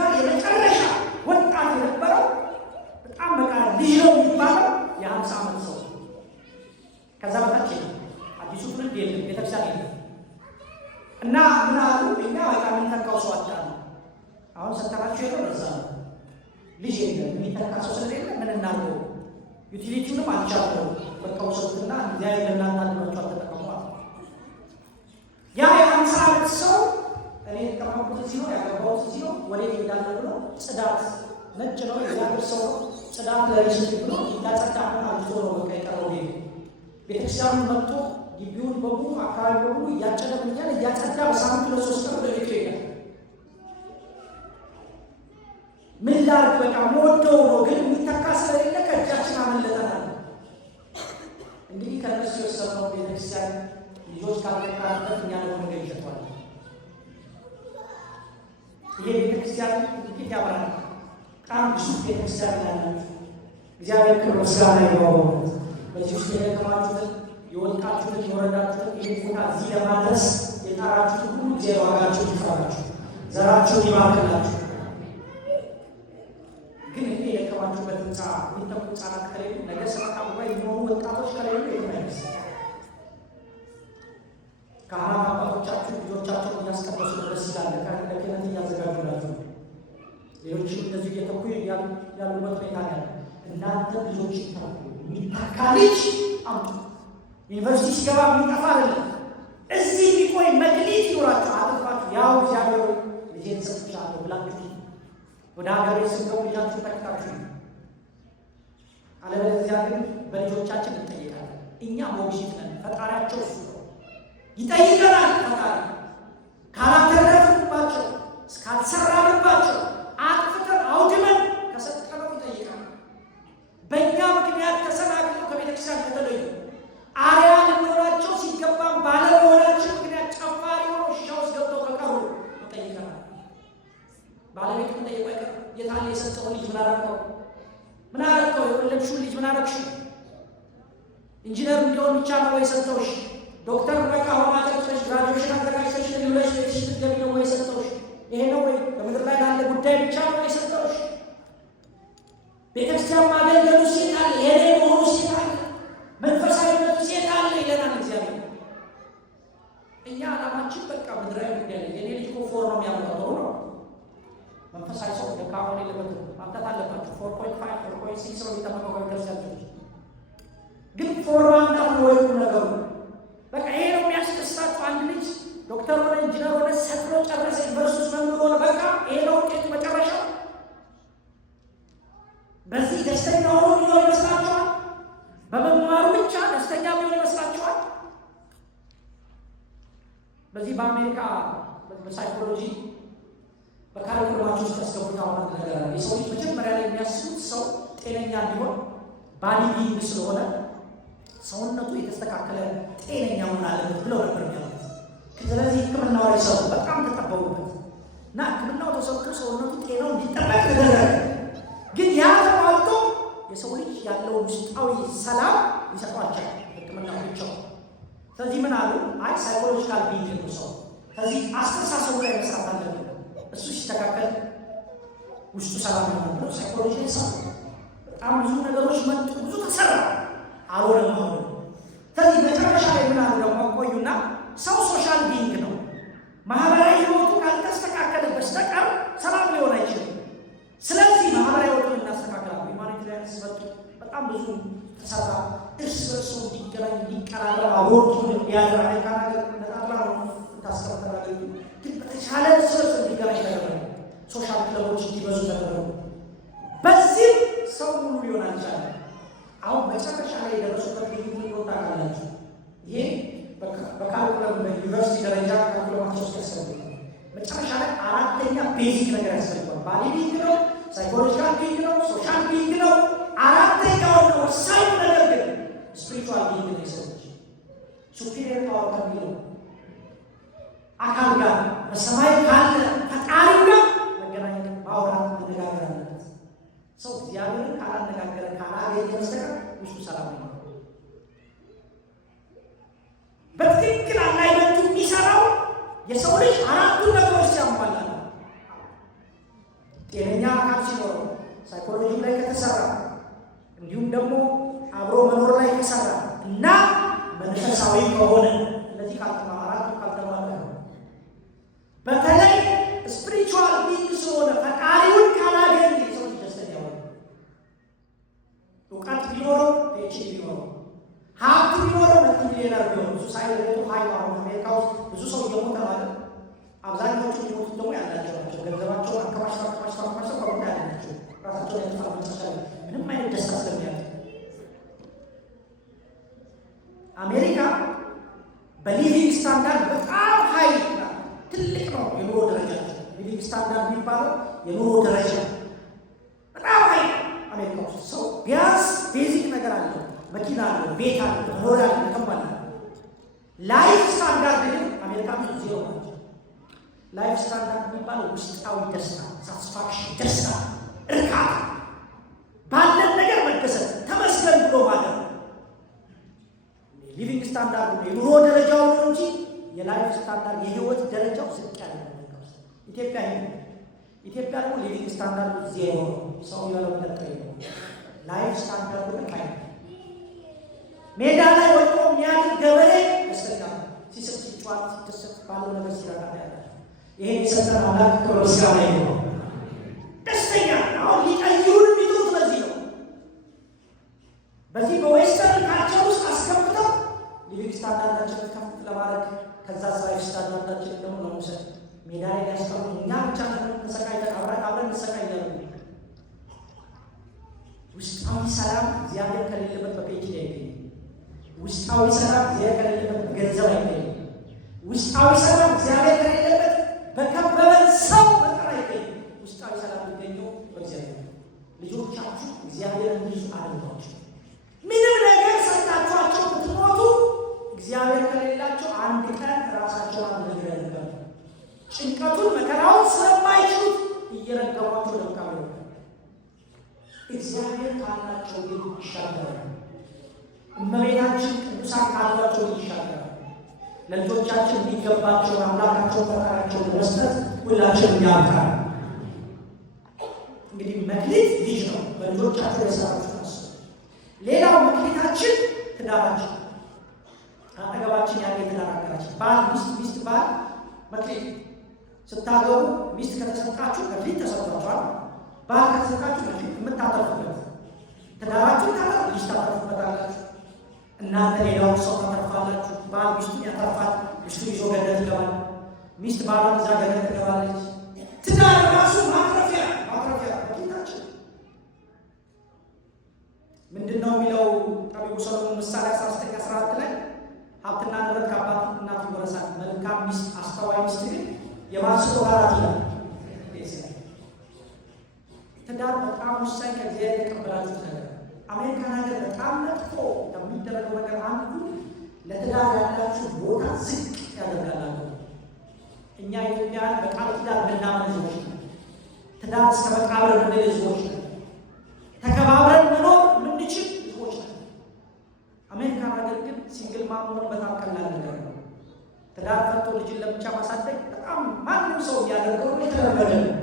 ጋር የመጨረሻ ወጣት የነበረው በጣም በቃ ልጅ ነው የሚባለው የ50 ዓመት ሰው ከዛ በታች ነው። አዲሱ ትውልድ የለም፣ ቤተክርስቲያን የለም። እና ምን አሉ እኛ በቃ የምንተካው ሰው አጣን። አሁን ሰተራችሁ የለው ለዛ ነው ልጅ የለም የሚተካ ሰው ስለሌለ ምን እናድርገው? ዩቲሊቲውንም አልቻለው በቃ ውሰቱና እግዚአብሔር ለእናንተ ተጠቀሟል። ያ የ50 ዓመት ሰው እኔ የተጠቀምኩት እዚህ ነው ያገባሁት እዚህ ነው ወዴት ሄዳለ ብሎ ጽዳት ነጭ ነው የእግዚአብሔር ሰው ጽዳት ለሪስት ብሎ ያጸዳ አልቶ ነው በቃ የቀረው ሄ ቤተክርስቲያኑ መጥቶ ግቢውን በሙሉ አካባቢ በሙሉ እያጨደ ምኛል እያጸዳ በሳምንት ለ3 ቀን ወደ ቤቱ ይሄዳል። ምን ላድርግ በቃ ሞደው ነው ግን የሚተካ ስለሌለ ከእጃችን አመለጠናል። እንግዲህ ከነሱ የወሰነው ቤተክርስቲያን ልጆች ካልተካበት እኛ ደግሞ ነገር ይሸጧል። ይሄ ቤተክርስቲያን ጥቂት ያበራል። በጣም ብዙ ቤተክርስቲያን ያላችሁ እግዚአብሔር ክብር ምስጋና ይግባው። በዚህ ውስጥ የደከማችሁትን የወጣችሁትን የወረዳችሁትን ይህን ቦታ እዚህ ለማድረስ የጣራችሁትን ሁሉ ጊዜ ዋጋችሁ ይክፈላችሁ፣ ዘራችሁን ይባርክላችሁ። ግን እኔ የደከማችሁበት ህንፃ የሚጠቁ ህፃናት ከሌሉ ነገ ሰበካ ጉባኤ የሚሆኑ ወጣቶች ከሌሉ የማይመስ ካህናት አባቶቻችሁ ልጆቻቸውን እያስቀደሱ ድረስ ይላለ ለክህነት እያዘጋጁላችሁ ሌሎችም እንደዚሁ እየተኩ ያሉበት ሁኔታ ያለ እናንተ ልጆች ይታሉ የሚታካ ልጅ አምጡ። ዩኒቨርሲቲ ሲገባ የሚጠፋ አይደለም። እዚህ የሚቆይ መክሊት ይኖራችሁ አጥፋችሁ ያው እግዚአብሔር ልጄን ሰጥቻለሁ ብላችሁ ወደ ሀገር ቤት ስንገቡ ልጃችሁ ተክታችሁ አለበለዚያ ግን በልጆቻችን እንጠይቃለን። እኛ ሞግዚት ነን፣ ፈጣሪያቸው እሱ ነው። ይጠይቀናል ፈጣሪ ካላተረፍንባቸው እስካልሰራንባቸው አጥፍተን አውድመን ከሰጠነው ይጠይቃል። በእኛ ምክንያት ተሰናክለው ከቤተክርስቲያን ከተለዩ አርያ ልንሆናቸው ሲገባም ባለመሆናችን ምክንያት ጨፋሪ ሆኖ ሺሻ ውስጥ ገብተው ከቀሩ ይጠይቀናል። ባለቤቱ ጠይቆ አይቀርም። የታለ የሰጠው ልጅ ምን አደረገው? ምን አደረገው? የወለድሽውን ልጅ ምን አደረግሽው? ኢንጂነር እንዲሆን ብቻ ነው ወይ ሰጠውሽ? ዶክተር በቃ ሆና ተጭተሽ ግራጁዌሽን አዘጋጅተሽ ልዩለሽ ቤትሽ ትገቢ ነው ወይ ሰጠውሽ? ይሄ ነው ወይ በምድር ላይ ላለ ጉዳይ ብቻ ነው ወይ ሰጠውሽ? ቤተክርስቲያን ማገልገሉ ሴት አለ፣ የኔ መሆኑ ሴት አለ፣ መንፈሳዊነቱ ሴት አለ ይለናል እግዚአብሔር። እኛ ዓላማችን በቃ ምድራዊ ጉዳይ ነው። የኔ ልጅ ኮፎር ነው የሚያመጣው ነው። መንፈሳዊ ሰው ደካማ የለበትም ማምጣት አለባቸው። 4.5 4.6 ነው የሚጠበቀው ከቤተክርስቲያን ግን ፎር ማምጣት ነው ወይ ነገሩ? በቃ ይሄ ነው የሚያስደስታችሁ። አንድ ልጅ ዶክተር ሆነ ኢንጂነር ሆነ ሰጥሮ ጨረሰ ዩኒቨርሲቲ ውስጥ መምህር ሆነ በቃ ይሄ ነው ውጤቱ መጨረሻ። በዚህ ደስተኛ ሆኖ ሊኖር ይመስላችኋል? በመማሩ ብቻ ደስተኛ ሊሆን ይመስላችኋል? በዚህ በአሜሪካ በሳይኮሎጂ በካሪኩለማቸው ውስጥ ያስገቡት አሁን ነገር አለ። የሰው ልጅ መጀመሪያ ላይ የሚያስቡት ሰው ጤነኛ እንዲሆን ባዲ ቢልድ ስለሆነ ሰውነቱ የተስተካከለ ጤነኛ መሆን አለበት ብለው ነበር የሚያሉት። ስለዚህ ሕክምናው ላይ ሰው በጣም ተጠበቡበት እና ሕክምናው ተሰጥቶ ሰውነቱ ጤናው እንዲጠበቅ ተደረገ። ግን ያ ተሟልቶ የሰው ልጅ ያለውን ውስጣዊ ሰላም ይሰጧቸው ሕክምናው ብቻው። ስለዚህ ምን አሉ? አይ ሳይኮሎጂካል ቢልድ ነው ሰው ከዚህ አስተሳሰቡ ላይ መስራት አለበት። እሱ ሲስተካከል ውስጡ ሰላም ነው ብሎ ሳይኮሎጂ ላይ ሰው በጣም ብዙ ነገሮች መጡ፣ ብዙ ተሰራ አልሆነም። አሁን ስለዚህ መጨረሻ ላይ ምን አሉ ደግሞ ቆዩና ሰው ሶሻል ቢንግ ነው። ማህበራዊ ህይወቱ ካልተስተካከለ በስተቀር ሰላም ሊሆን አይችልም። ስለዚህ ማህበራዊ ህይወቱን እናስተካክላለን። ሁማኒታሪያን ሲመጡ በጣም ብዙ ተሰራ። እርስ በርሱ እንዲገናኝ እንዲቀራረብ አብሮቱ እንዲያደራ ካናገር ነጣጥላ ነው ታስቀምጠናል። ግን በተሻለ እርስ በርሱ እንዲገናኝ ተደረገ። ሶሻል ክለቦች እንዲበዙ ተደረጉ። በዚህ ሰው ሙሉ ሊሆን አልቻለም። አሁን መጨረሻ ላይ የደረሱበት ልዩነት ነው ታውቃላችሁ። ይሄ በካልኩለም በዩኒቨርሲቲ ደረጃ ካልኩለማቸው ውስጥ ያስፈልጋል። መጨረሻ ላይ አራተኛ ቤዚክ ነገር ያስፈልጋል። ባዲ ቢንግ ነው፣ ሳይኮሎጂካል ቢንግ ነው፣ ሶሻል ቢንግ ነው። አራተኛው ነው ወሳኝ ነገር ግን ስፒሪቹዋል ቢንግ ነው። የሰዎች ሱፒሪየር ፓወር ከሚለው አካል ጋር በሰማይ ካለ ፈጣሪ ጋር መገናኘት ማውራት መነጋገር አለበት። ሰው እግዚአብሔርን ካላነጋገረ ካላገኘ በስተቀር ውስጡ ሰላም ነው። በትክክል አላይነቱ የሚሰራው የሰው ልጅ አራቱን ነገሮች ያሟላል። ጤነኛ አካል ሲኖረው ሳይኮሎጂ ላይ ከተሰራ እንዲሁም ደግሞ አብሮ መኖር ላይ ከሰራ እና መንፈሳዊ ከሆነ እነዚህ ካልተማረ በተለይ ስፒሪቹዋል ቢንግ ስለሆነ ፈጣሪውን ካላገኘ ሰው ደስተኛ ሆነ። እውቀት ቢኖረው ፒኤችዲ ቢኖረው ሀብት ቢኖረው ሚሊዮነር ቢሆን ሶሳይቲው ሀይ አሁን አሜሪካ ውስጥ ብዙ ሰው እየሞተ ማለት አብዛኛዎቹ ሊሞቱት ደግሞ ያላቸው ናቸው። ገንዘባቸውን አከማችተው ከቦታ ያላቸው ራሳቸውን ያጠፋሉ። ምንም አይነት ደስታ ስለሚያለ አሜሪካ በሊቪንግ ስታንዳርድ በጣም ሀይ ትልቅ ነው የኑሮ ደረጃ። ሊቪንግ ስታንዳርድ የሚባለው የኑሮ ደረጃ በጣም ሀይ አሜሪካ ውስጥ ሰው ቢያንስ ቤዚክ ነገር አለ፣ መኪና አለ፣ ቤት አለ፣ መኖሪያ አለ፣ ተቀባለ። ላይፍ ስታንዳርድ ግን አሜሪካ ውስጥ ዜሮ ናቸው። ላይፍ ስታንዳርድ የሚባለው ውስጣዊ ደስታ፣ ሳቲስፋክሽን፣ ደስታ፣ እርካታ፣ ባለን ነገር መደሰት፣ ተመስገን ብሎ ማለት ነው። ሊቪንግ ስታንዳርድ ነው የኑሮ ደረጃው ነው እንጂ የላይፍ ስታንዳርድ የህይወት ደረጃው ዝቅ ያለ ነው። ኢትዮጵያ ደግሞ ሊቪንግ ስታንዳርድ ዜሮ ነው። ሰው ያለው ተጠቅሞ ላይፍ ስታንዳርድ ነው። ሜዳ ላይ ወጥቶ የሚያድር ገበሬ ደስተኛ ነው። ሲስቅ ሲጫወት ሲደሰት ባለው ነገር ሲረካ ያለ ይሄን የሰጠን አምላክ ክብር ምስጋና ይሁን። ደስተኛ አሁን ሊቀይሩን የሚጥሩት በዚህ ነው። በዚህ በዌስተርን ካልቸር ውስጥ አስገብተው ሊቪንግ ስታንዳርዳችን ከፍ ለማድረግ ከዛ ላይፍ ስታንዳርዳችን ደግሞ ለመውሰድ ሜዳ ላይ ያስቀሩ እኛ ብቻ ተሰቃይተን አብረን እንሰቃያለን። ውስጣዊ ሰላም እግዚአብሔር ከሌለበት በፒኤችዲ አይገኝም። ውስጣዊ ሰላም እግዚአብሔር ከሌለበት በገንዘብ አይገኝም። ውስጣዊ ሰላም እግዚአብሔር ከሌለበት በከበበን ሰው መጠር አይገኝም። ውስጣዊ ሰላም የሚገኘው በእግዚአብሔር። ልጆቻችሁ እግዚአብሔር እንዲህ አድርጓቸው። ምንም ነገር ሰጣችኋቸው ብትሞቱ እግዚአብሔር ከሌላቸው አንድ ቀን ራሳቸው አንድ ነገር ያደርጋሉ። ጭንቀቱን መከራውን ስለማይችሉት እየረገሟቸው ለምቃሉ። እግዚአብሔር ካላቸው ግን ይሻገራል። እመቤታችን ቅዱሳን ካሏቸው ይሻገራል። ለልጆቻችን የሚገባቸውን አምላካቸው ፈጣሪያቸውን ለመስጠት ሁላችንም ያብቃል። እንግዲህ መክሊት ልጅ ነው። በልጆቻቸው የሰራችሁ ነው። ሌላው መክሊታችን ትዳራችን፣ አጠገባችን ያለ የትዳር አጋራችን ባል፣ ሚስት ባል መክሊት ስታገቡ ሚስት ከተሰጣችሁ መክሊት ተሰጥቷችኋል። ባል ከተሰጣችሁ መክሊት የምታተርፉበት ትዳራችሁን ካተር ልጅ ታተርፉበታላችሁ። እናንተ ሌላውን ሰው ታተርፋላችሁ። ባል ሚስቱን ያተርፋል። ሚስቱ ይዞ ገነት ይገባል። ሚስት ባሏን ይዛ ገነት ትገባለች። ትዳር ራሱ ማትረፊያ መክሊታችን ምንድን ነው የሚለው ጠቢቡ ሰሎሞን ምሳሌ 19:14 ላይ ሀብትና ንብረት ከአባት እናት ይወረሳል፣ መልካም ሚስት አስተዋይ ሚስት ግን የባል ስጦታ ናት ይላል። ትዳር በጣም ወሳኝ ከእግዚአብሔር የተቀበላችሁት ነገር። አሜሪካን ሀገር በጣም መጥፎ ከሚደረገው ነገር አንዱ ለትዳር ያላችሁ ቦታ ዝቅ ያደርጋላሉ። እኛ ኢትዮጵያውያን በቃል ኪዳን ምናምን ህዝቦች ነው። ትዳር እስከ መቃብር ምንል ህዝቦች ነው። ተከባብረን መኖር ምንችል ህዝቦች ነው። አሜሪካን ሀገር ግን ሲንግል ማምኖር በጣም ቀላል ነገር ነው። ትዳር ፈቶ ልጅን ለብቻ ማሳደግ በጣም ማንም ሰው የሚያደርገው የተለመደ ነው።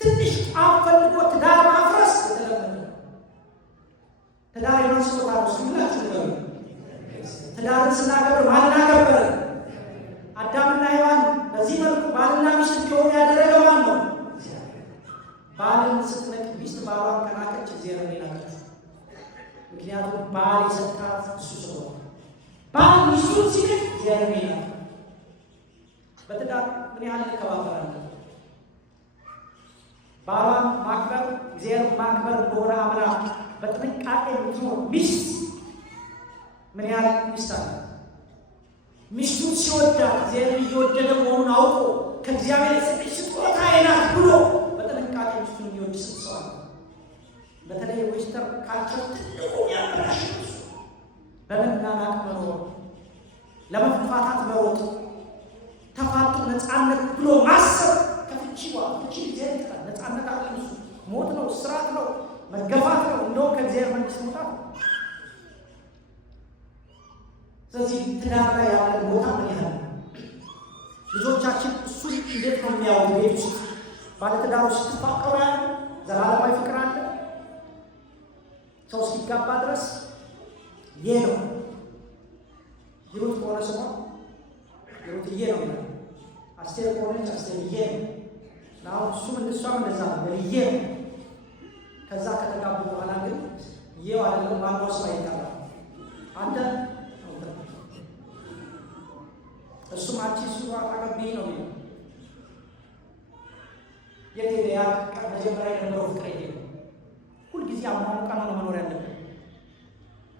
ትንሽ ቋም ፈልጎ ትዳር ማፍረስ የተለመደ ነው። ትዳር የማን ስጦታ ነው ስላችሁ ነው። ትዳርን ስናከብር ማን አከበረ? አዳምና ሔዋን በዚህ መልኩ ባልና ሚስት እንዲሆኑ ያደረገው ማን ነው? ባልን ስትነቅ ሚስት ባሏን ከናቀች እግዚአብሔር ይናቀች። ምክንያቱም ባል የሰጣት እሱ ስለሆነ ባል ሚስቱን ሲነቅ እግዚአብሔር ይናቀ። በትዳር ምን ያህል እንከባበራለን? ባሏን ማክበር እግዚአብሔር ማክበር እንደሆነ አምና በጥንቃቄ የምትኖር ሚስት ምን ያህል ሚስት አለ? ሚስቱን ሲወዳት እግዚአብሔር እየወደደ መሆኑን አውቆ ከእግዚአብሔር የሰጠች ስጦታዬ ናት ብሎ በጥንቃቄ ሚስቱን የሚወድ ሰው አለ። በተለይ ዌስተርን ካልቸር ትልቁ ያበላሽ በመናናቅ መኖር፣ ለመፋታት መሮጥ፣ ተፋቱ ነፃነት ብሎ ማሰብ ከፍቺ ፍቺ እግዚአብሔር ይጥላል። ነፃነት አለ እሱ ሞት ነው፣ እስራት ነው፣ መገፋት ነው። እንደውም ከእግዚአብሔር መንግስት መውጣት ነው። ስለዚህ ትዳር ላይ ያለን ቦታ ምን ያህል ልጆቻችን እሱን እንዴት ነው የሚያው ቤት ውስጥ ባለትዳሮች ስትፋቀሩ ያለ ዘላለማዊ ፍቅር አለ። ሰው እስኪጋባ ድረስ ይሄ ነው። ሂሩት ከሆነ ስሟ ሂሩትዬ ነው ይላል። አስቴር ከሆነች አስቴርዬ ነው። አሁን እሱም እሷም እንደዛ ነው በልዬ ነው። ከዛ ከተጋቡ በኋላ ግን ይሄው አይደለም ማንኛው ሰው አይጠራም። አንተ እሱም አንቺ እሱ አጠገብኝ ነው የሚለው። የት ያ መጀመሪያ የነበረው ፍቅር የለም። ሁልጊዜ አሟሙቃ ነው መኖር ያለብን።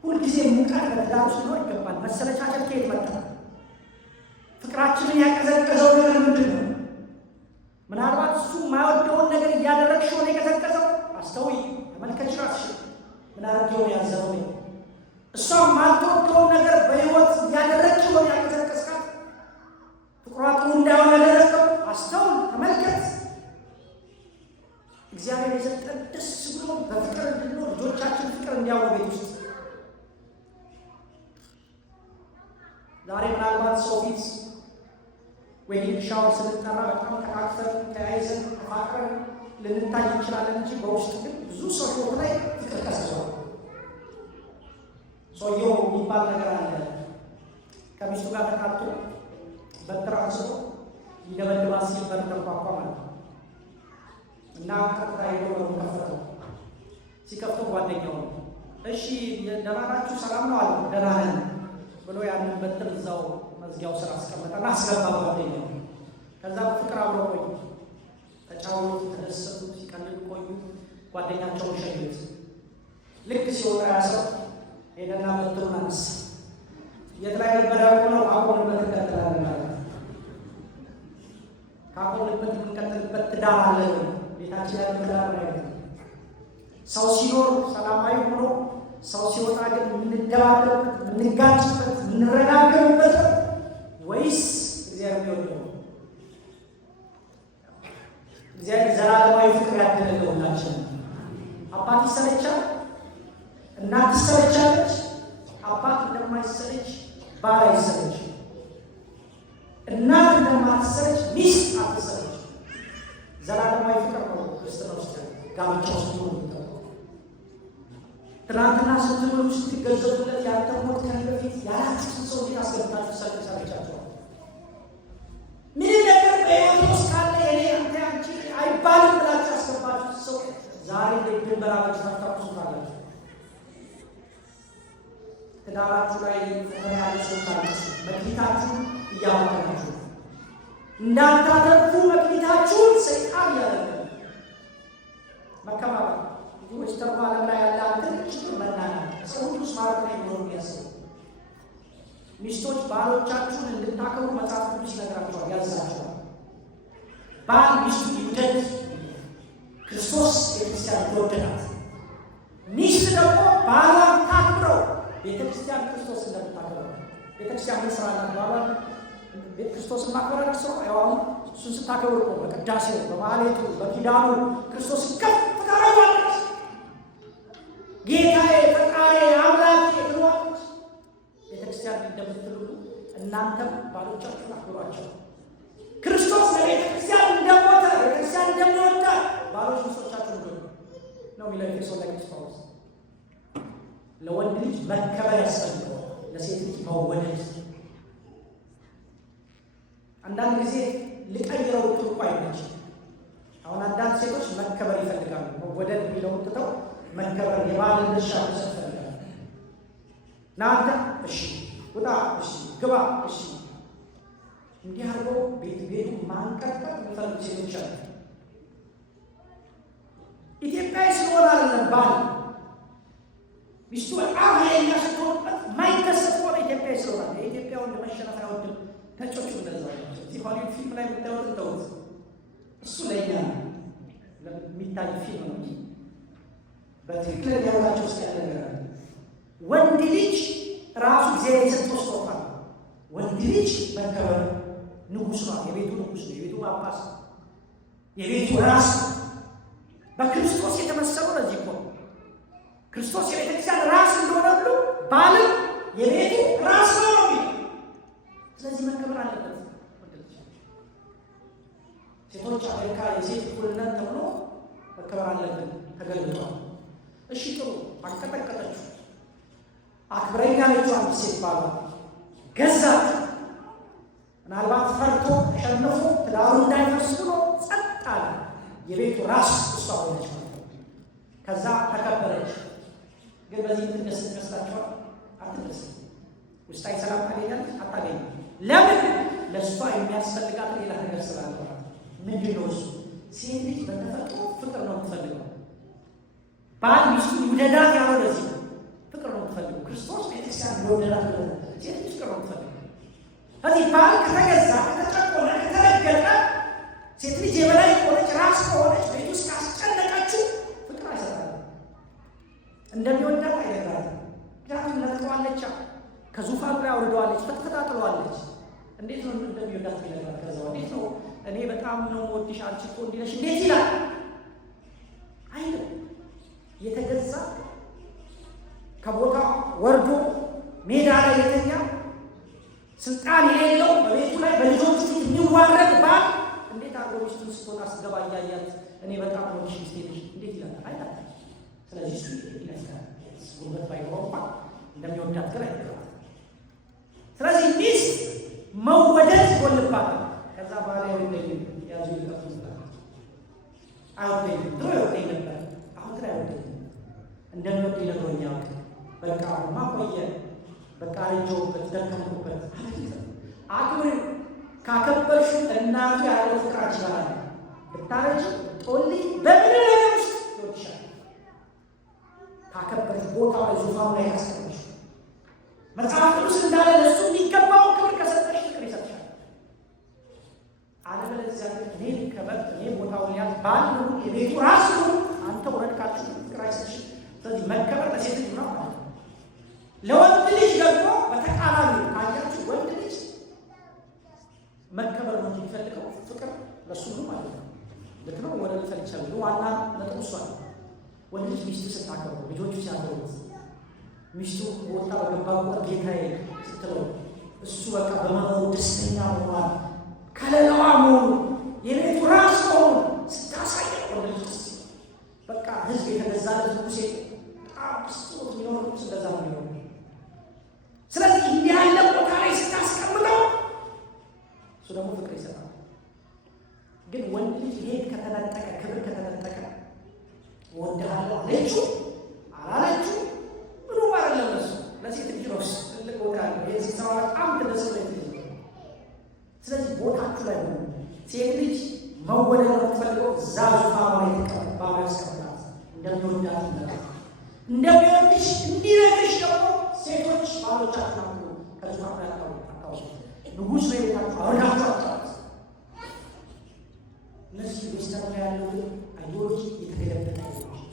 ሁልጊዜ ሙቀት በትዳር ውስጥ ሊኖር ይገባል። መሰለቻቸት ከየት መጣ? ፍቅራችንን ያቀዘቀዘው ነገር ምንድን ነው? ምናልባት እሱ የማይወደውን ነገር እያደረግሽ ሆነ የቀዘቀዘው። አስተውይ፣ ተመልከች ራስሽ። ምን አድርጌው ያዘው? እሷ የማትወደውን ነገር በሕይወት እያደረግሽ ሆነ ያቀዘቀዝካት። ፍቅሯ ጥሩ እንዳይሆን ያደረገው። አስተውል፣ ተመልከት። እግዚአብሔር የሰጠን ደስ ብሎ በፍቅር እንድንኖር ልጆቻችን ፍቅር እንዲያውቁ ቤት ውስጥ ዛሬ ምናልባት ሰው ፊት ዌዲንግ ሻወር ስንጠራ በጣም ተቃቅፈን ተያይዘን ተፋቅረን ልንታይ እንችላለን እንጂ በውስጥ ግን ብዙ ሰው ሾት ላይ ፍቅር ቀስሷል። ሰውየው የሚባል ነገር አለ። ከሚስቱ ጋር ተቃጥቶ በትር አንስቶ ይደበድባት ሲል በር ተንኳኳ ማለት ነው እና ቀጥታ ሄዶ በሩን ከፈተው። ሲከፍተው ጓደኛው ነው። እሺ ደህና ናችሁ? ሰላም ነው አለ። ደህና ነን ብሎ ያንን በትር እዛው መዝጊያው ስራ አስቀመጠና አስገባ ጓደኛው። ከዛ በፍቅር አብረው ቆዩ፣ ተጫወቱ፣ ተደሰቱ፣ ሲቀልዱ ቆዩ። ጓደኛቸውን ሸኙት። ልክ ሲወጣ ያሰው ሄደና በትሩን አነሳ። የት ላይ ነበር ያቆመው? አቆምንበት እንቀጥላለን ማለት ነው። ካቆምንበት የምንቀጥልበት ትዳር አለ። ቤታችን ያለ ትዳር ነው። ሰው ሲኖር ሰላማዊ ሆኖ ሰው ሲወጣ ግን የምንደባደብበት፣ የምንጋጭበት፣ የምንረጋገምበት ወይስ እግዚአብሔር ይወደው? እግዚአብሔር ዘላለማዊ ፍቅር ያደረገው ሁላችን። አባት ይሰለቻል፣ እናት ትሰለቻለች። አባት እንደማይሰለች ባል አይሰለች፣ እናት እንደማትሰለች ሚስት አትሰለች። ዘላለማዊ ፍቅር ነው ክርስትና ውስጥ ጋብቻ ውስጥ ነው። ትናንትና ስትኖሩ ስትገዘቱለት ያልተሞት ከን በፊት ያላችሁትን ሰው እንዴት አስገብታችሁ ሰርቻችኋል? ምንም ነገር በሕይወት ውስጥ ካለ የኔ አንተ አንቺ አይባልም ብላችሁ ያስገባችሁት ሰው ዛሬ ድንበራችሁ ታታቁሱታላችሁ። ትዳራችሁ ላይ ፈተና ያለ ሰው ካላችሁ መክሊታችሁ እያወጣችሁ እንዳታተርፉ መክሊታችሁን ሰይጣን ያደረገ መከባበር ወስተርባ ዓለም ላይ ያለ አንተ ችግር መናና ሰው ሁሉ ስማርት ነው ብሎ የሚያስቡ ሚስቶች ባሎቻችሁን እንድታከብሩ መጽሐፍ ቅዱስ ይነግራቸዋል፣ ያዛቸዋል። ባል ሚስቱን ይውደድ፣ ክርስቶስ ቤተክርስቲያን ትወደዳት። ሚስት ደግሞ ባሏን ታክብረው፣ ቤተክርስቲያን ክርስቶስ እንደምታከብረው። ቤተክርስቲያን ምን ስራ አላት? ባሏን ክርስቶስን ማክበር ሰው ያው እሱን ስታከብር እኮ በቅዳሴው በማህሌቱ በኪዳኑ ክርስቶስን ከፍ ታደርጋለች። ጌታዬ ፈጣሪ አምላኬ ብሏለች። ቤተክርስቲያን እንደምትሉ እናንተም ባሎቻችሁን አክብሯቸው። ክርስቶስ ለቤተክርስቲያን እንደሞተ ቤተክርስቲያን እንደሚወዳ ባሎች ሚስቶቻችሁን ውደዱ ነው የሚለው ኤፌሶን ላይ ቅዱስ ጳውሎስ። ለወንድ ልጅ መከበር ያስፈልገዋል፣ ለሴት ልጅ መወደድ። አንዳንድ ጊዜ ልቀይረው ትርቁ አይመች። አሁን አንዳንድ ሴቶች መከበር ይፈልጋሉ። መወደድ የሚለውን ትተው መከበር የባልን ድርሻ መስጠት ይፈልጋሉ። ናንተ እሺ፣ ውጣ፣ እሺ፣ ግባ፣ እሺ፣ እንዲህ አድርገው ቤቱ ማንቀጥቀጥ የሚፈልጉ ሴቶች አሉ። ኢትዮጵያዊ ስለሆነ አይደለም ባል ሚስቱ በጣም ኃይለኛ ስትሆንበት ማይከሰት ሆነ ኢትዮጵያዊ ስለሆነ የኢትዮጵያ ወንድ መሸነፍ አይወድም። ነጮቹ እንደዛ እዚህ ሆሊውድ ፊልም ላይ የምታዩት ተውት፣ እሱ ለእኛ የሚታይ ፊልም ነው እንጂ በትክክል ያወራቸው ውስጥ ያለ ነገር አለ። ወንድ ልጅ ራሱ እግዚአብሔር የሰጠው ስጦታ ነው። ወንድ ልጅ መከበር ንጉሥ ነው። የቤቱ ንጉሥ ነው። የቤቱ ጳጳስ፣ የቤቱ ራስ በክርስቶስ የተመሰለው ለዚህ እኮ ክርስቶስ የቤተክርስቲያን ራስ እንደሆነ ሁሉ ባልም የቤቱ ራስ ነው ነው። ስለዚህ መከበር አለበት። ሴቶች አሜሪካ የሴት እኩልነት ተብሎ መከበር አለብን ተገልጧል። እሺ ጥሩ አንቀጠቀጠችው። አክብረኛ ልጇ አንድ ሴት ባሏ ገዛት። ምናልባት ፈርቶ ተሸንፎ ትዳሩ እንዳይፈርስ ብሎ ጸጥ አለ። የቤቱ ራስ እሷ ሆነች ማለት ነው። ከዛ ተከበረች። ግን በዚህ ትደሰት ይመስላችኋል? አትደሰት። ውስጣዊ ሰላም ታገኛለች? አታገኝም። ለምን? ለእሷ የሚያስፈልጋት ሌላ ነገር ስላለ። ምንድን ነው እሱ? ሴት ልጅ በተፈጥሮ ፍቅር ነው የምትፈልገው። ባል ሚስቱን ይውደዳት ያለው ለዚህ ፍቅር ነው የምትፈልገው። ክርስቶስ ቤተክርስቲያን ይወደዳት ብለ ሴት ልጅ ፍቅር ነው የምትፈልገው። ከዚህ ባል ከተገዛ፣ ከተጨቆነ፣ ከተረገጠ፣ ሴት ልጅ የበላይ ከሆነች ራስ ከሆነች ቤት ውስጥ ካስጨነቀችው ፍቅር አይሰጣትም። እንደሚወዳት አይነግራትም። ምክንያቱም ነጥቀዋለቻ፣ ከዙፋኑ ላይ አውርደዋለች፣ ፈትፈታጥለዋለች። እንዴት ነው እንደሚወዳት ይነግራል። ከዛ እንዴት ነው እኔ በጣም ነው ወድሽ አንቺ እኮ እንዲለሽ እንዴት ይላል አይደል? የተገዛ ከቦታ ወርዶ ሜዳ ላይ የተኛ ስልጣን የሌለው በቤቱ ላይ በልጆቹ ፊት የሚዋረድ ባል እንዴት አድርጎ ሚስቱን ስትወጣ ስትገባ እያያት እኔ በጣም ነው ወድሽ ሚስቴ ልሽ እንዴት ይላል አይላል። ስለዚህ እሱ ይመስላል ጉልበት ባይኖረው እንኳን እንደሚወዳት ግን አይገባም። ስለዚህ ሚስት መወደድ ይጎልባታል። ከዛ በኋላ ይወደኝ ያዙ ይቀፍ ይላል። አይወደኝ ድሮ ይወደኝ ነበር፣ አሁን ግን አይወደኝ። እንደሚወደኝ ነግሮኛል። በቃ ማቆየ በቃ አረጀሁበት፣ ደከምኩበት። አክብር ካከበርሽ እናቱ ያለው ፍቅር ይችላል። ብታረጅ ጦልይ በምን ነገር ውስጥ ይወድሻል። ካከበርሽ ቦታ ላይ ዙፋኑ ላይ ያስቀምጥሽ። መጽሐፍ ቅዱስ እንዳለ ለእሱ የሚገባውን ክብር ከሰጠሽ ፍቅር ይሰጥሻል። አለበለዚያ እኔ ልከበር፣ እኔ ቦታውን ያዝ፣ ባል የቤቱ ራስ ሁን፣ አንተ ውረድ ካልሽ ፍቅር አይሰጥሽም። ስለዚህ መከበር ለሴት ልጅ ነው ማለት ነው። ለወንድ ልጅ ደግሞ በተቃራኒ ካያችሁ ወንድ ልጅ መከበር ነው የሚፈልገው፣ ፍቅር ለሱ ነው ማለት ነው። ልክ ነው። ወደ ልፈልግ ይችላል። ዋና ነጥብ እሷ ነው። ወንድ ልጅ ሚስቱ ስታከብረው፣ ልጆቹ ሲያከብሩት፣ ሚስቱ ወጣ በገባ ቁጥር ጌታዬ ስትለው እሱ በቃ በመኖሩ ደስተኛ ሆኗል። ከለላዋ መሆኑ የቤቱ ራስ መሆኑ ስታሳየው ወንድ ልጅ በቃ ህዝብ የተገዛለት ሙሴ አብስቶት የሚኖር እንደዛ ነው የሚሆነው። ስለዚህ እንዲህ ያለ ቦታ ላይ ስታስቀምጠው እሱ ደግሞ ፍቅር ይሰጣል። ግን ወንድ ልጅ ይሄ ከተነጠቀ፣ ክብር ከተነጠቀ እወድሃለሁ አለችው አላለችው ምኑ አይደለም። እሱ ለሴት ልጅ ነው ትልቅ ቦታ ያለው። ይህ ሲሰራ በጣም ትደስ ላይ ስለዚህ ቦታችሁ ላይ ሆኑ። ሴት ልጅ መወደድ የምትፈልገው እዛ ዙፋኑ ላይ ተቀምጣ ያስቀምጣት እንደሚወዳት ይነግራል። እንደሚወድሽ እንዲነግርሽ ደግሞ ሴቶች ባሎቻችሁ አሉ። ከዙፋኑ ላይ አታውሱ። ንጉሥ ነው ቤታችሁ አውርዳችሁ አታውሱ። እነዚህ ቤስተር ላይ ያለው አይዲዮሎጂ የተገለበጠ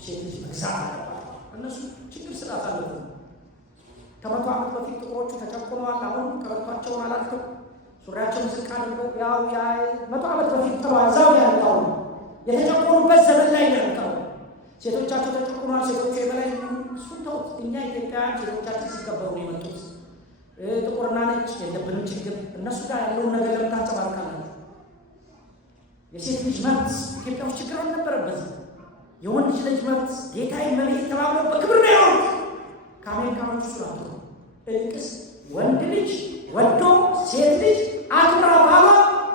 ሴት ልጅ መግዛት አለባት። እነሱ ችግር ስላሳለፉ ከመቶ ዓመት በፊት ጥቁሮቹ ተጨቁነዋል። አሁን ቀበቷቸውን አላልተው ሱሪያቸውን ዝቅ አድርገው ያው መቶ ዓመት በፊት ጥለዋል። እዛው ያልታው የተጨቆኑበት ዘመን ላይ ነው። ሴቶቻቸው ተጨቁነዋል። ሴቶቹ የበላይ እሱን ተውት። እኛ ኢትዮጵያውያን ሴቶቻችን ሲከበሩ ነው የመጡት። ጥቁርና ነጭ የለብንም ችግር። እነሱ ጋር ያለውን ነገር ለምን ታንጸባርቃላችሁ? የሴት ልጅ መብት ኢትዮጵያ ውስጥ ችግር አልነበረበትም። የወንድ ልጅ መብት ጌታዬ መብት ተባብለው በክብር ነው ያሉት። ከአሜሪካኖቹ ስላሉ እልቅስ ወንድ ልጅ ወዶ ሴት ልጅ አክብራ ባሏ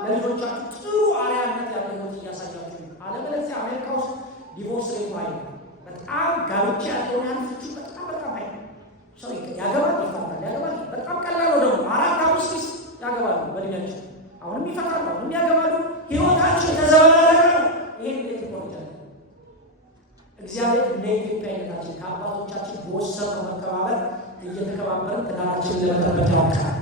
ለልጆቻችሁ ጥሩ አርአያነት ያለው ህይወት እያሳያችሁ። አለበለዚያ አሜሪካ ውስጥ ዲቮርስ ሬቱ ሀይ፣ በጣም ጋብቻ ያለውን ያልፍቹ በጣም ሀይ። ሰው ያገባል፣ ይፈታል፣ ያገባል። በጣም ቀላል ነው ደግሞ 4-5 ሚስት ያገባሉ በእድሜያቸው። አሁንም ይፈታሉ፣ አሁንም ያገባሉ። ህይወታቸው የተዘበራረቀ ነው። ይሄን እንዴት ይቆርጃል? እግዚአብሔር እንደ ኢትዮጵያዊነታችን ከአባቶቻችን በወሰነው መከባበር እየተከባበርን ትዳራችንን ለመጠበቅ ያውቃል።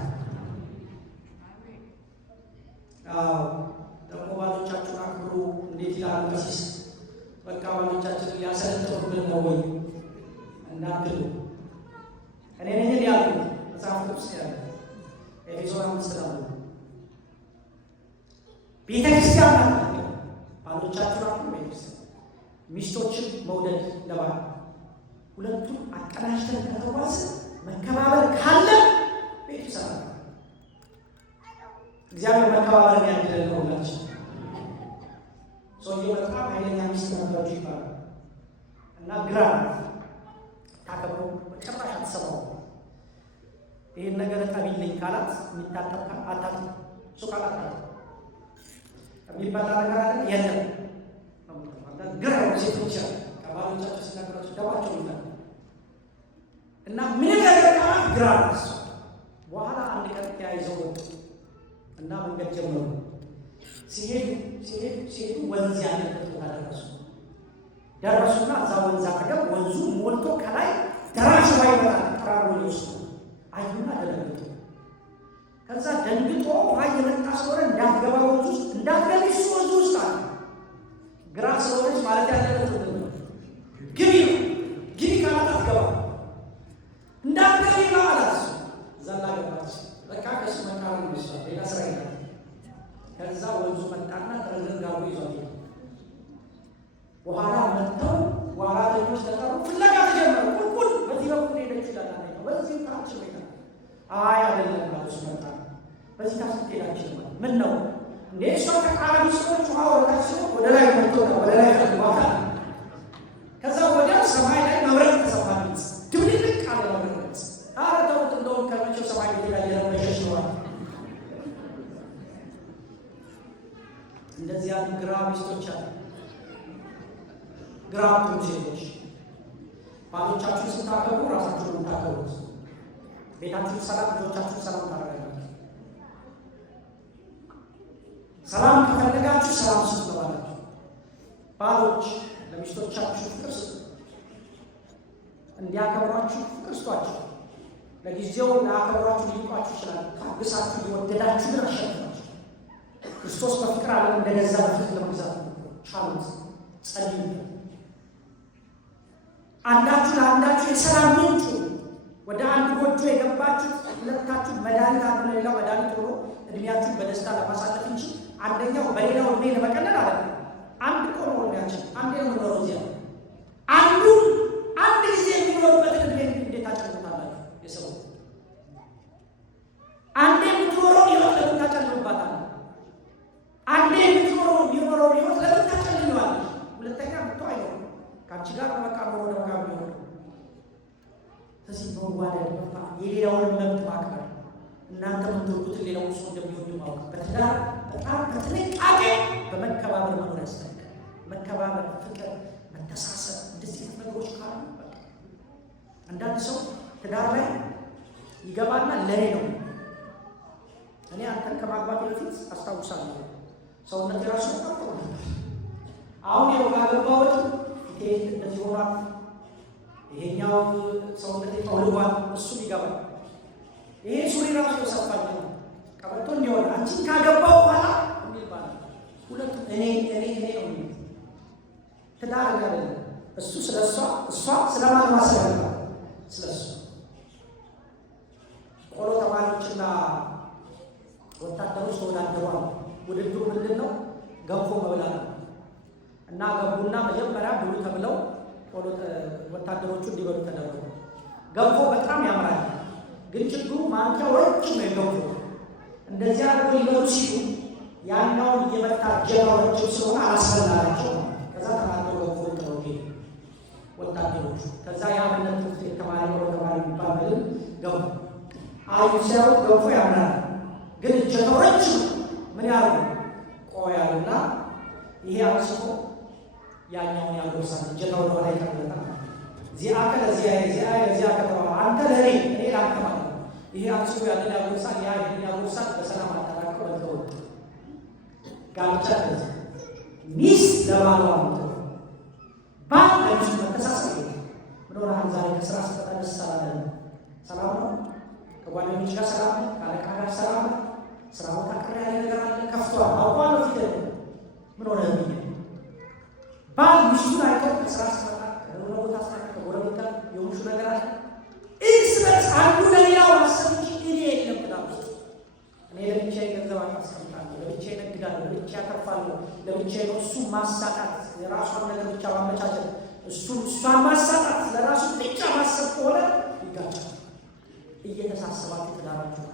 ደግሞ ባሎቻችሁን አክብሩ። እንዴት ይላል ቀሲስ? በቃ ባሎቻችን ሊያሰለጥኑብን ነው ወይ እንዳትሉ። እኔ ነኝ ያልኩት መጽሐፍ ቅዱስ ያለ ኤፌሶን 5 ነው። ቤተክርስቲያን ናት። ባሎቻችሁን አክብሩ። ቤተክርስቲያን ሚስቶችን መውደድ ለባል ሁለቱም አቀናጅተን ከተጓዝ መከባበር ካለ ቤቱ ይሰራል። እግዚአብሔር መከባበርን ያድለን ሁላችን። ሰውየው በጣም ኃይለኛ ሚስት ነበረች ይባላል እና ግራ ታከብሮ በጭራሽ አትሰማው። ይህን ነገር ጠቢልኝ ካላት የሚታጠብ አታጥብ፣ እሱ ካላት የሚበላ ነገር አለ የለም። ግራ ሴቶች ከባሎቻቸው ሲናገራቸው ደባቸው ይላል እና ምን ነገር ካላት ግራ ነው። በኋላ አንድ ቀን ተያይዘው ወጡ እና መንገድ ጀመሩ። ሲሄዱ ወንዝ ያለበት ቦታ ደረሱና እዛ ወንዝ አጠገብ ወንዙ ሞልቶ ከላይ ደራሽ ውሃ ይመጣል። ተራሮ ይወስዱ አዩና ደነገጡ። ከዛ ደንግጦ ውሃ እየመጣ ስለሆነ እንዳትገባ ወንዝ ውስጥ እንዳትገቢ እሱ ወንዝ ውስጥ አለ። ግራ ስለሆነች ማለት ያለበት ግቢ ነው። ግቢ ካላት አትገባ እንዳትገቢ ነው አላት። ዘላ ገባች። በቃ ከሱ መቃወም ይመስላል ሌላ ስራ ይላል። ከዛ ወንዙ መጣና ተረጋግቶ ይዟል። በኋላ መጥተው ዋራተኞች ተጠሩ። ፍለጋ ተጀመረ። ቁልቁል በዚህ በኩል ሄደች ይላል። በዚህ ታች ነው። አይ አይደለም ማለት መጣ። በዚህ ታች ሄዳችሁ ማለት ምን ነው እንዴ? እሷ ተቃራኒ ሰዎች ውሃ ወራች ወደ ላይ መጥቶ ወደ ላይ ተዋጋ። ከዛ ወዲያ ሰማይ ላይ መብረቅ ተሰማኝ። ድብልቅ አለ መብረቅ። አረተው እንደው ከመቼው ሰማይ ላይ ያለመሸሽ ነው። እንደዚህ ያሉ ግራ ሚስቶች አሉ። ግራ ሴቶች ባሎቻችሁን ስታከብሩ ራሳችሁን ታከብሩ። ቤታችሁን ሰላም፣ ልጆቻችሁን ሰላም ታደርጋላችሁ። ሰላም ከፈለጋችሁ ሰላም ስትባላችሁ። ባሎች ለሚስቶቻችሁ ፍቅር ስጡ። እንዲያከብሯችሁ ፍቅር ስጧቸው። ለጊዜው ለአከብሯችሁ ሊቋችሁ ይችላል። ታግሳችሁ ሊወደዳችሁ ግን አሸንፋችሁ። ክርስቶስ በፍቅር ዓለም እንደገዛ በፍቅር ለመግዛት ቻሉት። ጸልዩ። አንዳችሁ ለአንዳችሁ የሰላም ምንጩ። ወደ አንድ ጎጆ የገባችሁ ሁለታችሁ መድኃኒት አንዱ ለሌላው መድኃኒት ሆኖ እድሜያችሁን በደስታ ለማሳለፍ እንጂ አንደኛው በሌላው እድሜ ለመቀለል አለ። አንድ እኮ ነው እድሜያችን፣ አንዴ ነው የምንኖረው እዚያ። አንዱ አንድ ጊዜ የሚኖርበትን እድሜ እንዴት ታጨልሙታላችሁ? የሰው አንዴ የምትኖረው ህይወት ለምን ታጨልሙባታል? አንዴ የምትኖረው የሚኖረው ህይወት ለምን ታጨልሙዋለች? ሁለተኛ ምቶ አይኖርም ከአንቺ ጋር በመቃብር ወደ መቃብር ይሆናል። ስለዚህ መዋደድ የሌላውን መብት ማክበር፣ እናንተ የምትወዱትን ሌላው ሰው እንደሚወድ ማወቅ፣ በትዳር በጣም በጥንቃቄ በመከባበር መኖር ያስፈልጋል። መከባበር፣ ፍቅር፣ መተሳሰብ እንደዚህ ነገሮች ካሉ አንዳንድ ሰው ትዳር ላይ ይገባና ለኔ ነው። እኔ አንተን ከማግባት በፊት አስታውሳለሁ ሰውነት የራሱ ተቆጥቶ ነበር። አሁን ያው ጋገባዎች ይሄ እንደዚህ ሆኗል። ይሄኛው ሰውነት ተወልጓል። እሱ ይገባል። ይሄ ሱሪ ራሱ ተሰፋኝ ነው ቀበቶ እንዲሆን አንቺ ካገባው በኋላ እንዲባል ሁለቱም እኔ ነው። ትዳር ጋር እሱ ስለሷ እሷ ስለማን ማሰብ ስለሱ። ቆሎ ተማሪዎችና ወታደሮች ተወዳደሯል። ውድድሩ ምንድን ነው? ገንፎ መብላት ነው። እና ገቡና መጀመሪያ ብሉ ተብለው ወታደሮቹ እንዲበሉ ተደረጉ። ገንፎ በጣም ያምራል፣ ግን ችግሩ ማንኪያው ረጅም ነው። የገንፎ እንደዚያ አድርጎ ሊበሉ ሲሉ ያኛውን እየመታ ጀባው ረጅም ስለሆነ አላስፈላላቸው። ከዛ ተናገሩ ገንፎ ጥሮጌ ወታደሮቹ። ከዛ የአብነት ትምህርት ቤት ተማሪ የሚባል ምንም ገቡ። አዩ ሲያው ገንፎ ያምራል፣ ግን እጀታው ረጅም ምን ያሉ ቆይ ያሉና ይሄ አንስቶ ያኛውን ያጎርሳል። እጀታው ወደ ኋላ ይቀርበታል። ዚአከ ለዚያ ከተማ አንተ ለኔ እኔ ላንተ ማለት ነው። ይሄ አንስቶ ያንን ያጎርሳል፣ ያ ያጎርሳል። በሰላም አጠራቀው ወጥተው ጋብቻ እንደዚህ ሚስት ለባሏ ነው። ባል ለሚስቱ መተሳሰብ ምን ሆነሃል ዛሬ ከስራ ስትመጣ ደስ አላለህም? ሰላም ነው? ከጓደኞች ጋር ሰላም ነው? ከአለቃ ጋር ሰላም ነው? ስራ ቦታ ቅር ያለ ነገር አለ? ከፍቷል አውቋለሁ ፊት ምን ሆነ ብዬ ባል ሚስቱን አይተው ከስራ ስትመጣ ከሆነ ቦታ ስትመጣ ከጎረቤት ጋር የሆንሹ ነገር አለ። እርስ በርስ አንዱ ለሌላው ማሰብ እንጂ እኔ የለም ብላ ውስጥ እኔ ለብቻዬ ገንዘብ አስቀምጣለሁ፣ ለብቻዬ እነግዳለሁ፣ ለብቻዬ አተርፋለሁ፣ ለብቻዬ ነው እሱ ማሳጣት፣ የራሷን ነገር ብቻ ማመቻቸት፣ እሷን ማሳጣት፣ ለራሱ ብቻ ማሰብ ከሆነ ይጋጫል። እየተሳሰባችሁ ትዳራችሁ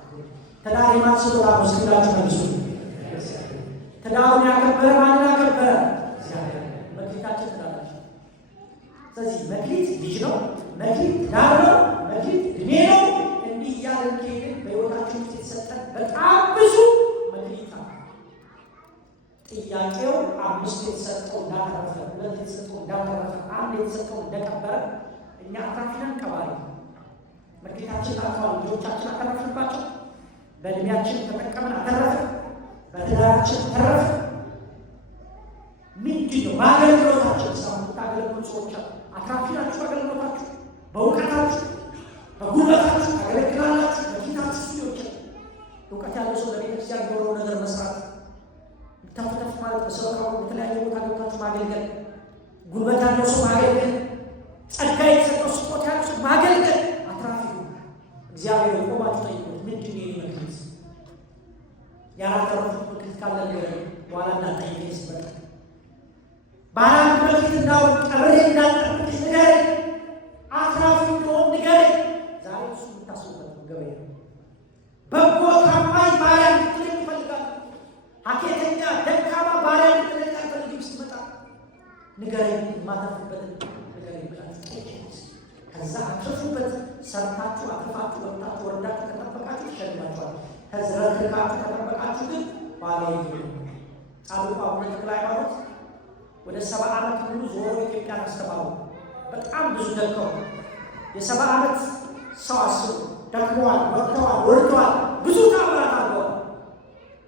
ትዳር የማትስሩ ራሱ ስላችሁ ነው። ትዳሩን ያከበረ ማንን ያከበረ? ስለዚህ መክሊት ልጅ ነው፣ መክሊት ዳር ነው፣ መክሊት እድሜ ነው። እንዲህ እያለን ከሄድን በሕይወታችን ውስጥ የተሰጠን በጣም ብዙ መክሊት ነው። ጥያቄው 5 የተሰጠው እንዳተረፈ፣ 2 የተሰጠው እንዳተረፈ፣ 1 የተሰጠው እንደቀበረ እኛ አትራፊ ነን ቀባሪ? መክሊታችን አጥተዋል፣ ልጆቻችን አተረፍንባቸው፣ በእድሜያችን ተጠቀምን አተረፍን፣ በትዳራችን አተረፍን። ምንድን ነው በአገልግሎታችን? ሰው የምታገለግሉ ሰዎች አትራፊ ናችሁ። አገልግሎታችሁ በእውቀታችሁ በጉልበታችሁ ታገለግላላችሁ። መክሊታችሁ ልጆች እውቀት ያለው ሰው ለቤተክርስቲያን ኖረው ነገር መስራት ተፍተፍ ማለት በሰው የተለያዩ ቦታ ገብታችሁ ማገልገል፣ ጉልበት ያለው ሰው ማገልገል፣ ጸጋ የተሰጠው ስጦታ ያለው ሰው ማገልገል አትራፊ ነው። እግዚአብሔር ቆማችሁ ጠይቁት። ምንድን ነው መክሊት? ያላተረፉት መክሊት ካለ ነገር በኋላ እንዳትጠይቀኝ ሲመጣ ባላንድ መክሊት እንዳው ቀብሬ እንዳልጠብቅ ንገረኝ፣ አትራፊ እንደሆን ንገረኝ። ዛሬ እሱ የምታስቡበት ገበያ በጎ ታማኝ ባሪያ እንድትለኝ ይፈልጋል። ሀኬተኛ ደካማ ባሪያ እንድትለኝ አይፈልግም። ስትመጣ ንገረኝ፣ የማተርፍበትን ንገረኝ ብላችሁ ከዛ አትርፉበት። ሰርታችሁ አትርፋችሁ ወጥታችሁ ወረዳችሁ ከጠበቃችሁ ይሸልማችኋል። ተዝረክርካችሁ ከጠበቃችሁ ግን ባላ ይሄ ጻድቁ አቡነ ተክለ ሃይማኖት ወደ 70 ዓመት ሙሉ ዞሮ ኢትዮጵያን አስተማሩ። በጣም ብዙ ደከሙ። የ70 ዓመት ሰው አስቡ። ደክመዋል፣ ወጥተዋል፣ ወርደዋል፣ ብዙ ታምራት አድርገዋል።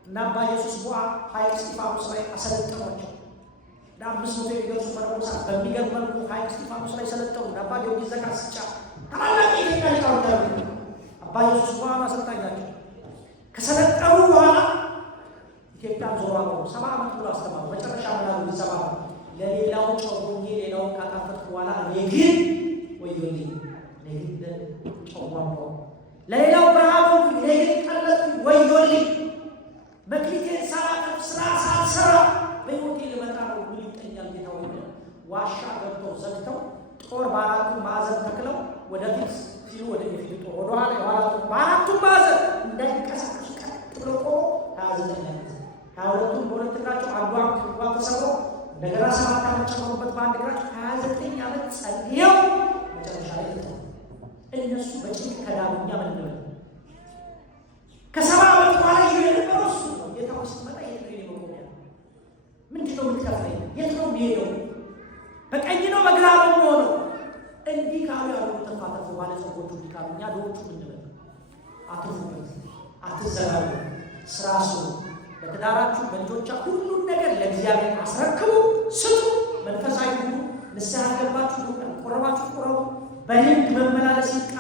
እና አባ ኢየሱስ ሞዐ ሐይቅ እስጢፋኖስ ላይ አሰለጠኗቸው። ለ500 የሚደርሱ መነኮሳት በሚገርም መልኩ ሐይቅ እስጢፋኖስ ላይ ሰለጠኑ። አባ ጊዮርጊስ ዘጋስጫ ታላላቅ የኢትዮጵያ ሊቃውንት አሉ። አባ ኢየሱስ ሞዐ አሰልጣኛቸው። ከሰለጠኑ በኋላ ኢትዮጵያን ዞሮ አቆሙ። 70 ዓመት ሙሉ አስተማሩ። መጨረሻ ምናሉ ሰባ ለሌላው ጨው ሆኜ ሌላውን ካጣፈጥኩ በኋላ እኔ ግን ወዮልኝ፣ እኔ ግን ጨው ሆንኩ፣ ለሌላው ብርሃን ሆንኩ፣ እኔ ግን ቀለጥኩ፣ ወዮልኝ። መክሊቴን ሳላቀርብ ስራ ሳልሰራ በሕይወቴ ልመጣ ነው፣ ምን ይጠኛል ጌታ ሆይ? ዋሻ ገብተው ዘግተው ጦር በአራቱ ማዕዘን ተክለው ወደፊት ሲሉ ወደፊት ጦር ወደኋላ የኋላ በአራቱም ማዕዘን እንዳይንቀሳቀሱ ቀጥ ብሎ ቆሞ 29 ዓመት 22ቱም በሁለት እግራቸው አንዷ ተሰብሮ እንደገና 7 ዓመት ጨምሮበት በአንድ እግራቸው 29 ዓመት ጸልየው መጨረሻ ላይ ተጠሩ። እነሱ በጭንቅ ከዳኑ እኛ ምን እንበል? ከ70 ዓመት በኋላ የነበረው እሱ ነው። ጌታ ሆይ ስትመጣ የት ነው የመቆሚያ? ምንድን ነው የምትከፍለኝ? የት ነው የሚሄደው? በቀኝ ነው በግራ ነው የሚሆነው? እንዲህ ካሉ ያሉ ተፋተፉ ባለጸጎቹ እንዲህ ካሉ እኛ ድሆቹ ምን እንበል? አትርፉበት፣ አትዘናጉ፣ ስራ ስሩ። በትዳራችሁ በልጆቻችሁ ሁሉን ነገር ለእግዚአብሔር አስረክቡ፣ ስጡ። መንፈሳዊ ሁሉ ንስሐ ገባችሁ ቆረባችሁ ቆረቡ። በልምድ መመላለስ ይብቃ።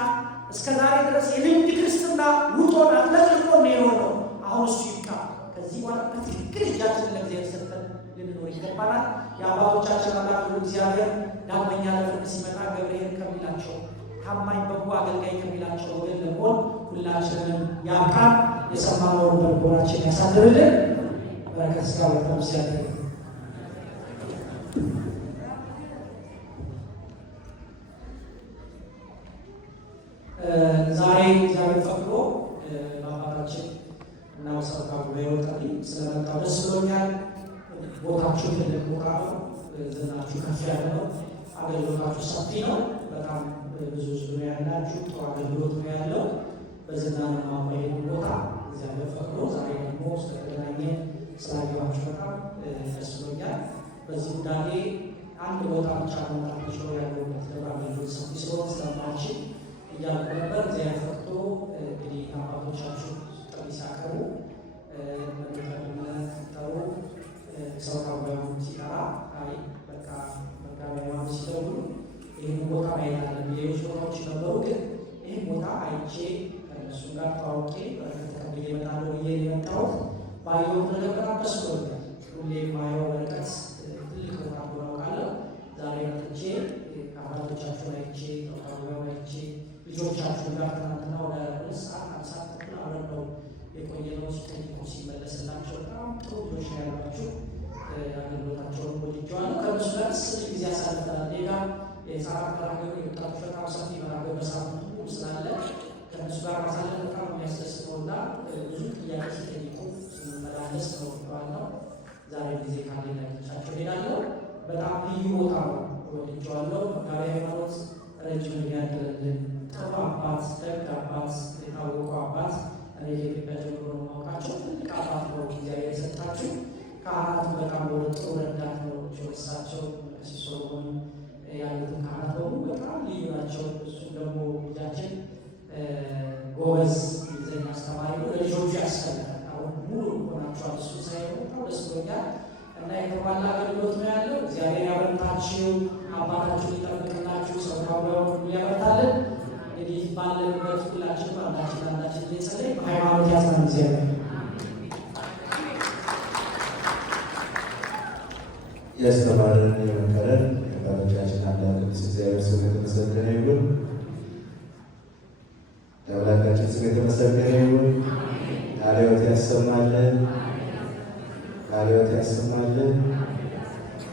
እስከ ዛሬ ድረስ የልምድ ክርስትና ውጦን አጥለቅልቆ ነው የሆነው። አሁን እሱ ይብቃ። ከዚህ በኋላ በትክክል እጃችንን ለእግዚአብሔር ሰጥተን ልንኖር ይገባናል። የአባቶቻችን አምላክ እግዚአብሔር ዳግመኛ ለፍርድ ሲመጣ ገብርኤል ከሚላቸው ታማኝ በጎ አገልጋይ ከሚላቸው ወገን ለመሆን ሁላችንም ያብቃን። የሰማነውን በልቦናችን ያሳድርልን። በረከት ሥጋ ወነፍስ ያድርግልን። ዛሬ እግዚአብሔር ፈቅዶ በአባታችን እና መሰረታ ጉባኤ ወጣሪ ስለመጣው ደስ ብሎኛል። ቦታችሁ ትልቅ ቦታ ነው። ዝናችሁ ከፍ ያለ ነው። አገልግሎታችሁ ሰፊ ነው። በጣም ብዙ ህዝብ ነው ያላችሁ። ጥሩ አገልግሎት ነው ያለው። በዝና ማማይል ቦታ እግዚአብሔር ፈቅዶ ዛሬ ደግሞ ስለተገናኘ ስላየኋችሁ በጣም ደስ ብሎኛል። በዚህ ጉዳይ አንድ ቦታ ብቻ መምጣት ይችላል ያለበት ደብረ አገልግሎት ሰፊ ስለሆነ ስለማልችል እያልኩ ነበር። እግዚአብሔር ፈቅዶ እንግዲህ አባቶቻችሁ ጥሪ ሲያቀርቡ ጠሩ ሰው ካባዩ ሲጠራ አይ በቃ መጋቢያ ሲደውሉ ይህን ቦታ ማየት አለብኝ። ሌሎች ቦታዎች ነበሩ፣ ግን ይህን ቦታ አይቼ ከእነሱ ጋር ታዋቂ በረከት ተቀብዬ እመጣለሁ ብዬ የመጣሁት ባየሁት ነገር በጣም ደስ ብሎኛል። ሁሌ የማየው በረከት ትልቅ ቦታ እንደሆነ አውቃለሁ። ዛሬ መጥቼ አባቶቻችሁን አይቼ ተቃዋሚውን አይቼ ልጆቻችሁ ጋር ትናንትና ወደ 2 ሰዓት 1 ሰዓት ተኩል አብረን ነው የቆየነው። ሲጠይቁ ሲመለስላቸው በጣም ጥሩ ልጆች ነው ያሏችሁ። አገልግሎታቸውን ወድጀዋለሁ። ከእነሱ ጋር ስል ጊዜ ያሳልፈናል። ሌላ የህፃናት መራገብ የወጣቶች በጣም ሰፊ መራገብ በሳምንቱ ሁሉ ስላለ ከእነሱ ጋር ማሳለፍ በጣም የሚያስደስተውና ብዙ ጥያቄ ሲጠይቁ ስንመላለስ ነው ዋናው። ዛሬ ጊዜ ካለ ላይቻቸው ሄዳለሁ። በጣም ልዩ ቦታ ነው ወድጄዋለሁ። መጋቢ ሃይማኖት ረጅም ያደረልን ጥሩ አባት፣ ደግ አባት፣ የታወቁ አባት እኔ የኢትዮጵያ ጀምሮ ማውቃቸው ትልቅ አባት ነው እግዚአብሔር የሰጣችሁ። ካህናቱ በጣም ጥሩ ረዳት ነው። እሳቸው ሲሶሩን ያሉትን ካህናት በሙሉ በጣም ልዩ ናቸው። እሱም ደግሞ ልጃችን ጎበዝ ጊዜኛ አስተማሪ ነው። ለልጆቹ ያስፈልጋል። አሁን ሙሉ ሆናችኋል። እሱ ሳይሆን በጣም ደስ ብሎኛል እና የተሟላ አገልግሎት ነው ያለው። እግዚአብሔር ያበርታችሁ፣ አባታችሁ ይጠብቅላችሁ፣ ሰውራውን ሁሉ ያበርታልን። እንግዲህ ባለንበት ሁላችንም አንዳችን እየጸለይ በሃይማኖት ያጽናን እግዚአብሔር። ያስተማረን የመከረን የአባቶቻችን አምላክ ቅዱስ እግዚአብሔር ስም የተመሰገነ ይሁን። የአምላካችን ስም የተመሰገነ ይሁን። ቃለ ሕይወት ያሰማልን፣ ቃለ ሕይወት ያሰማልን።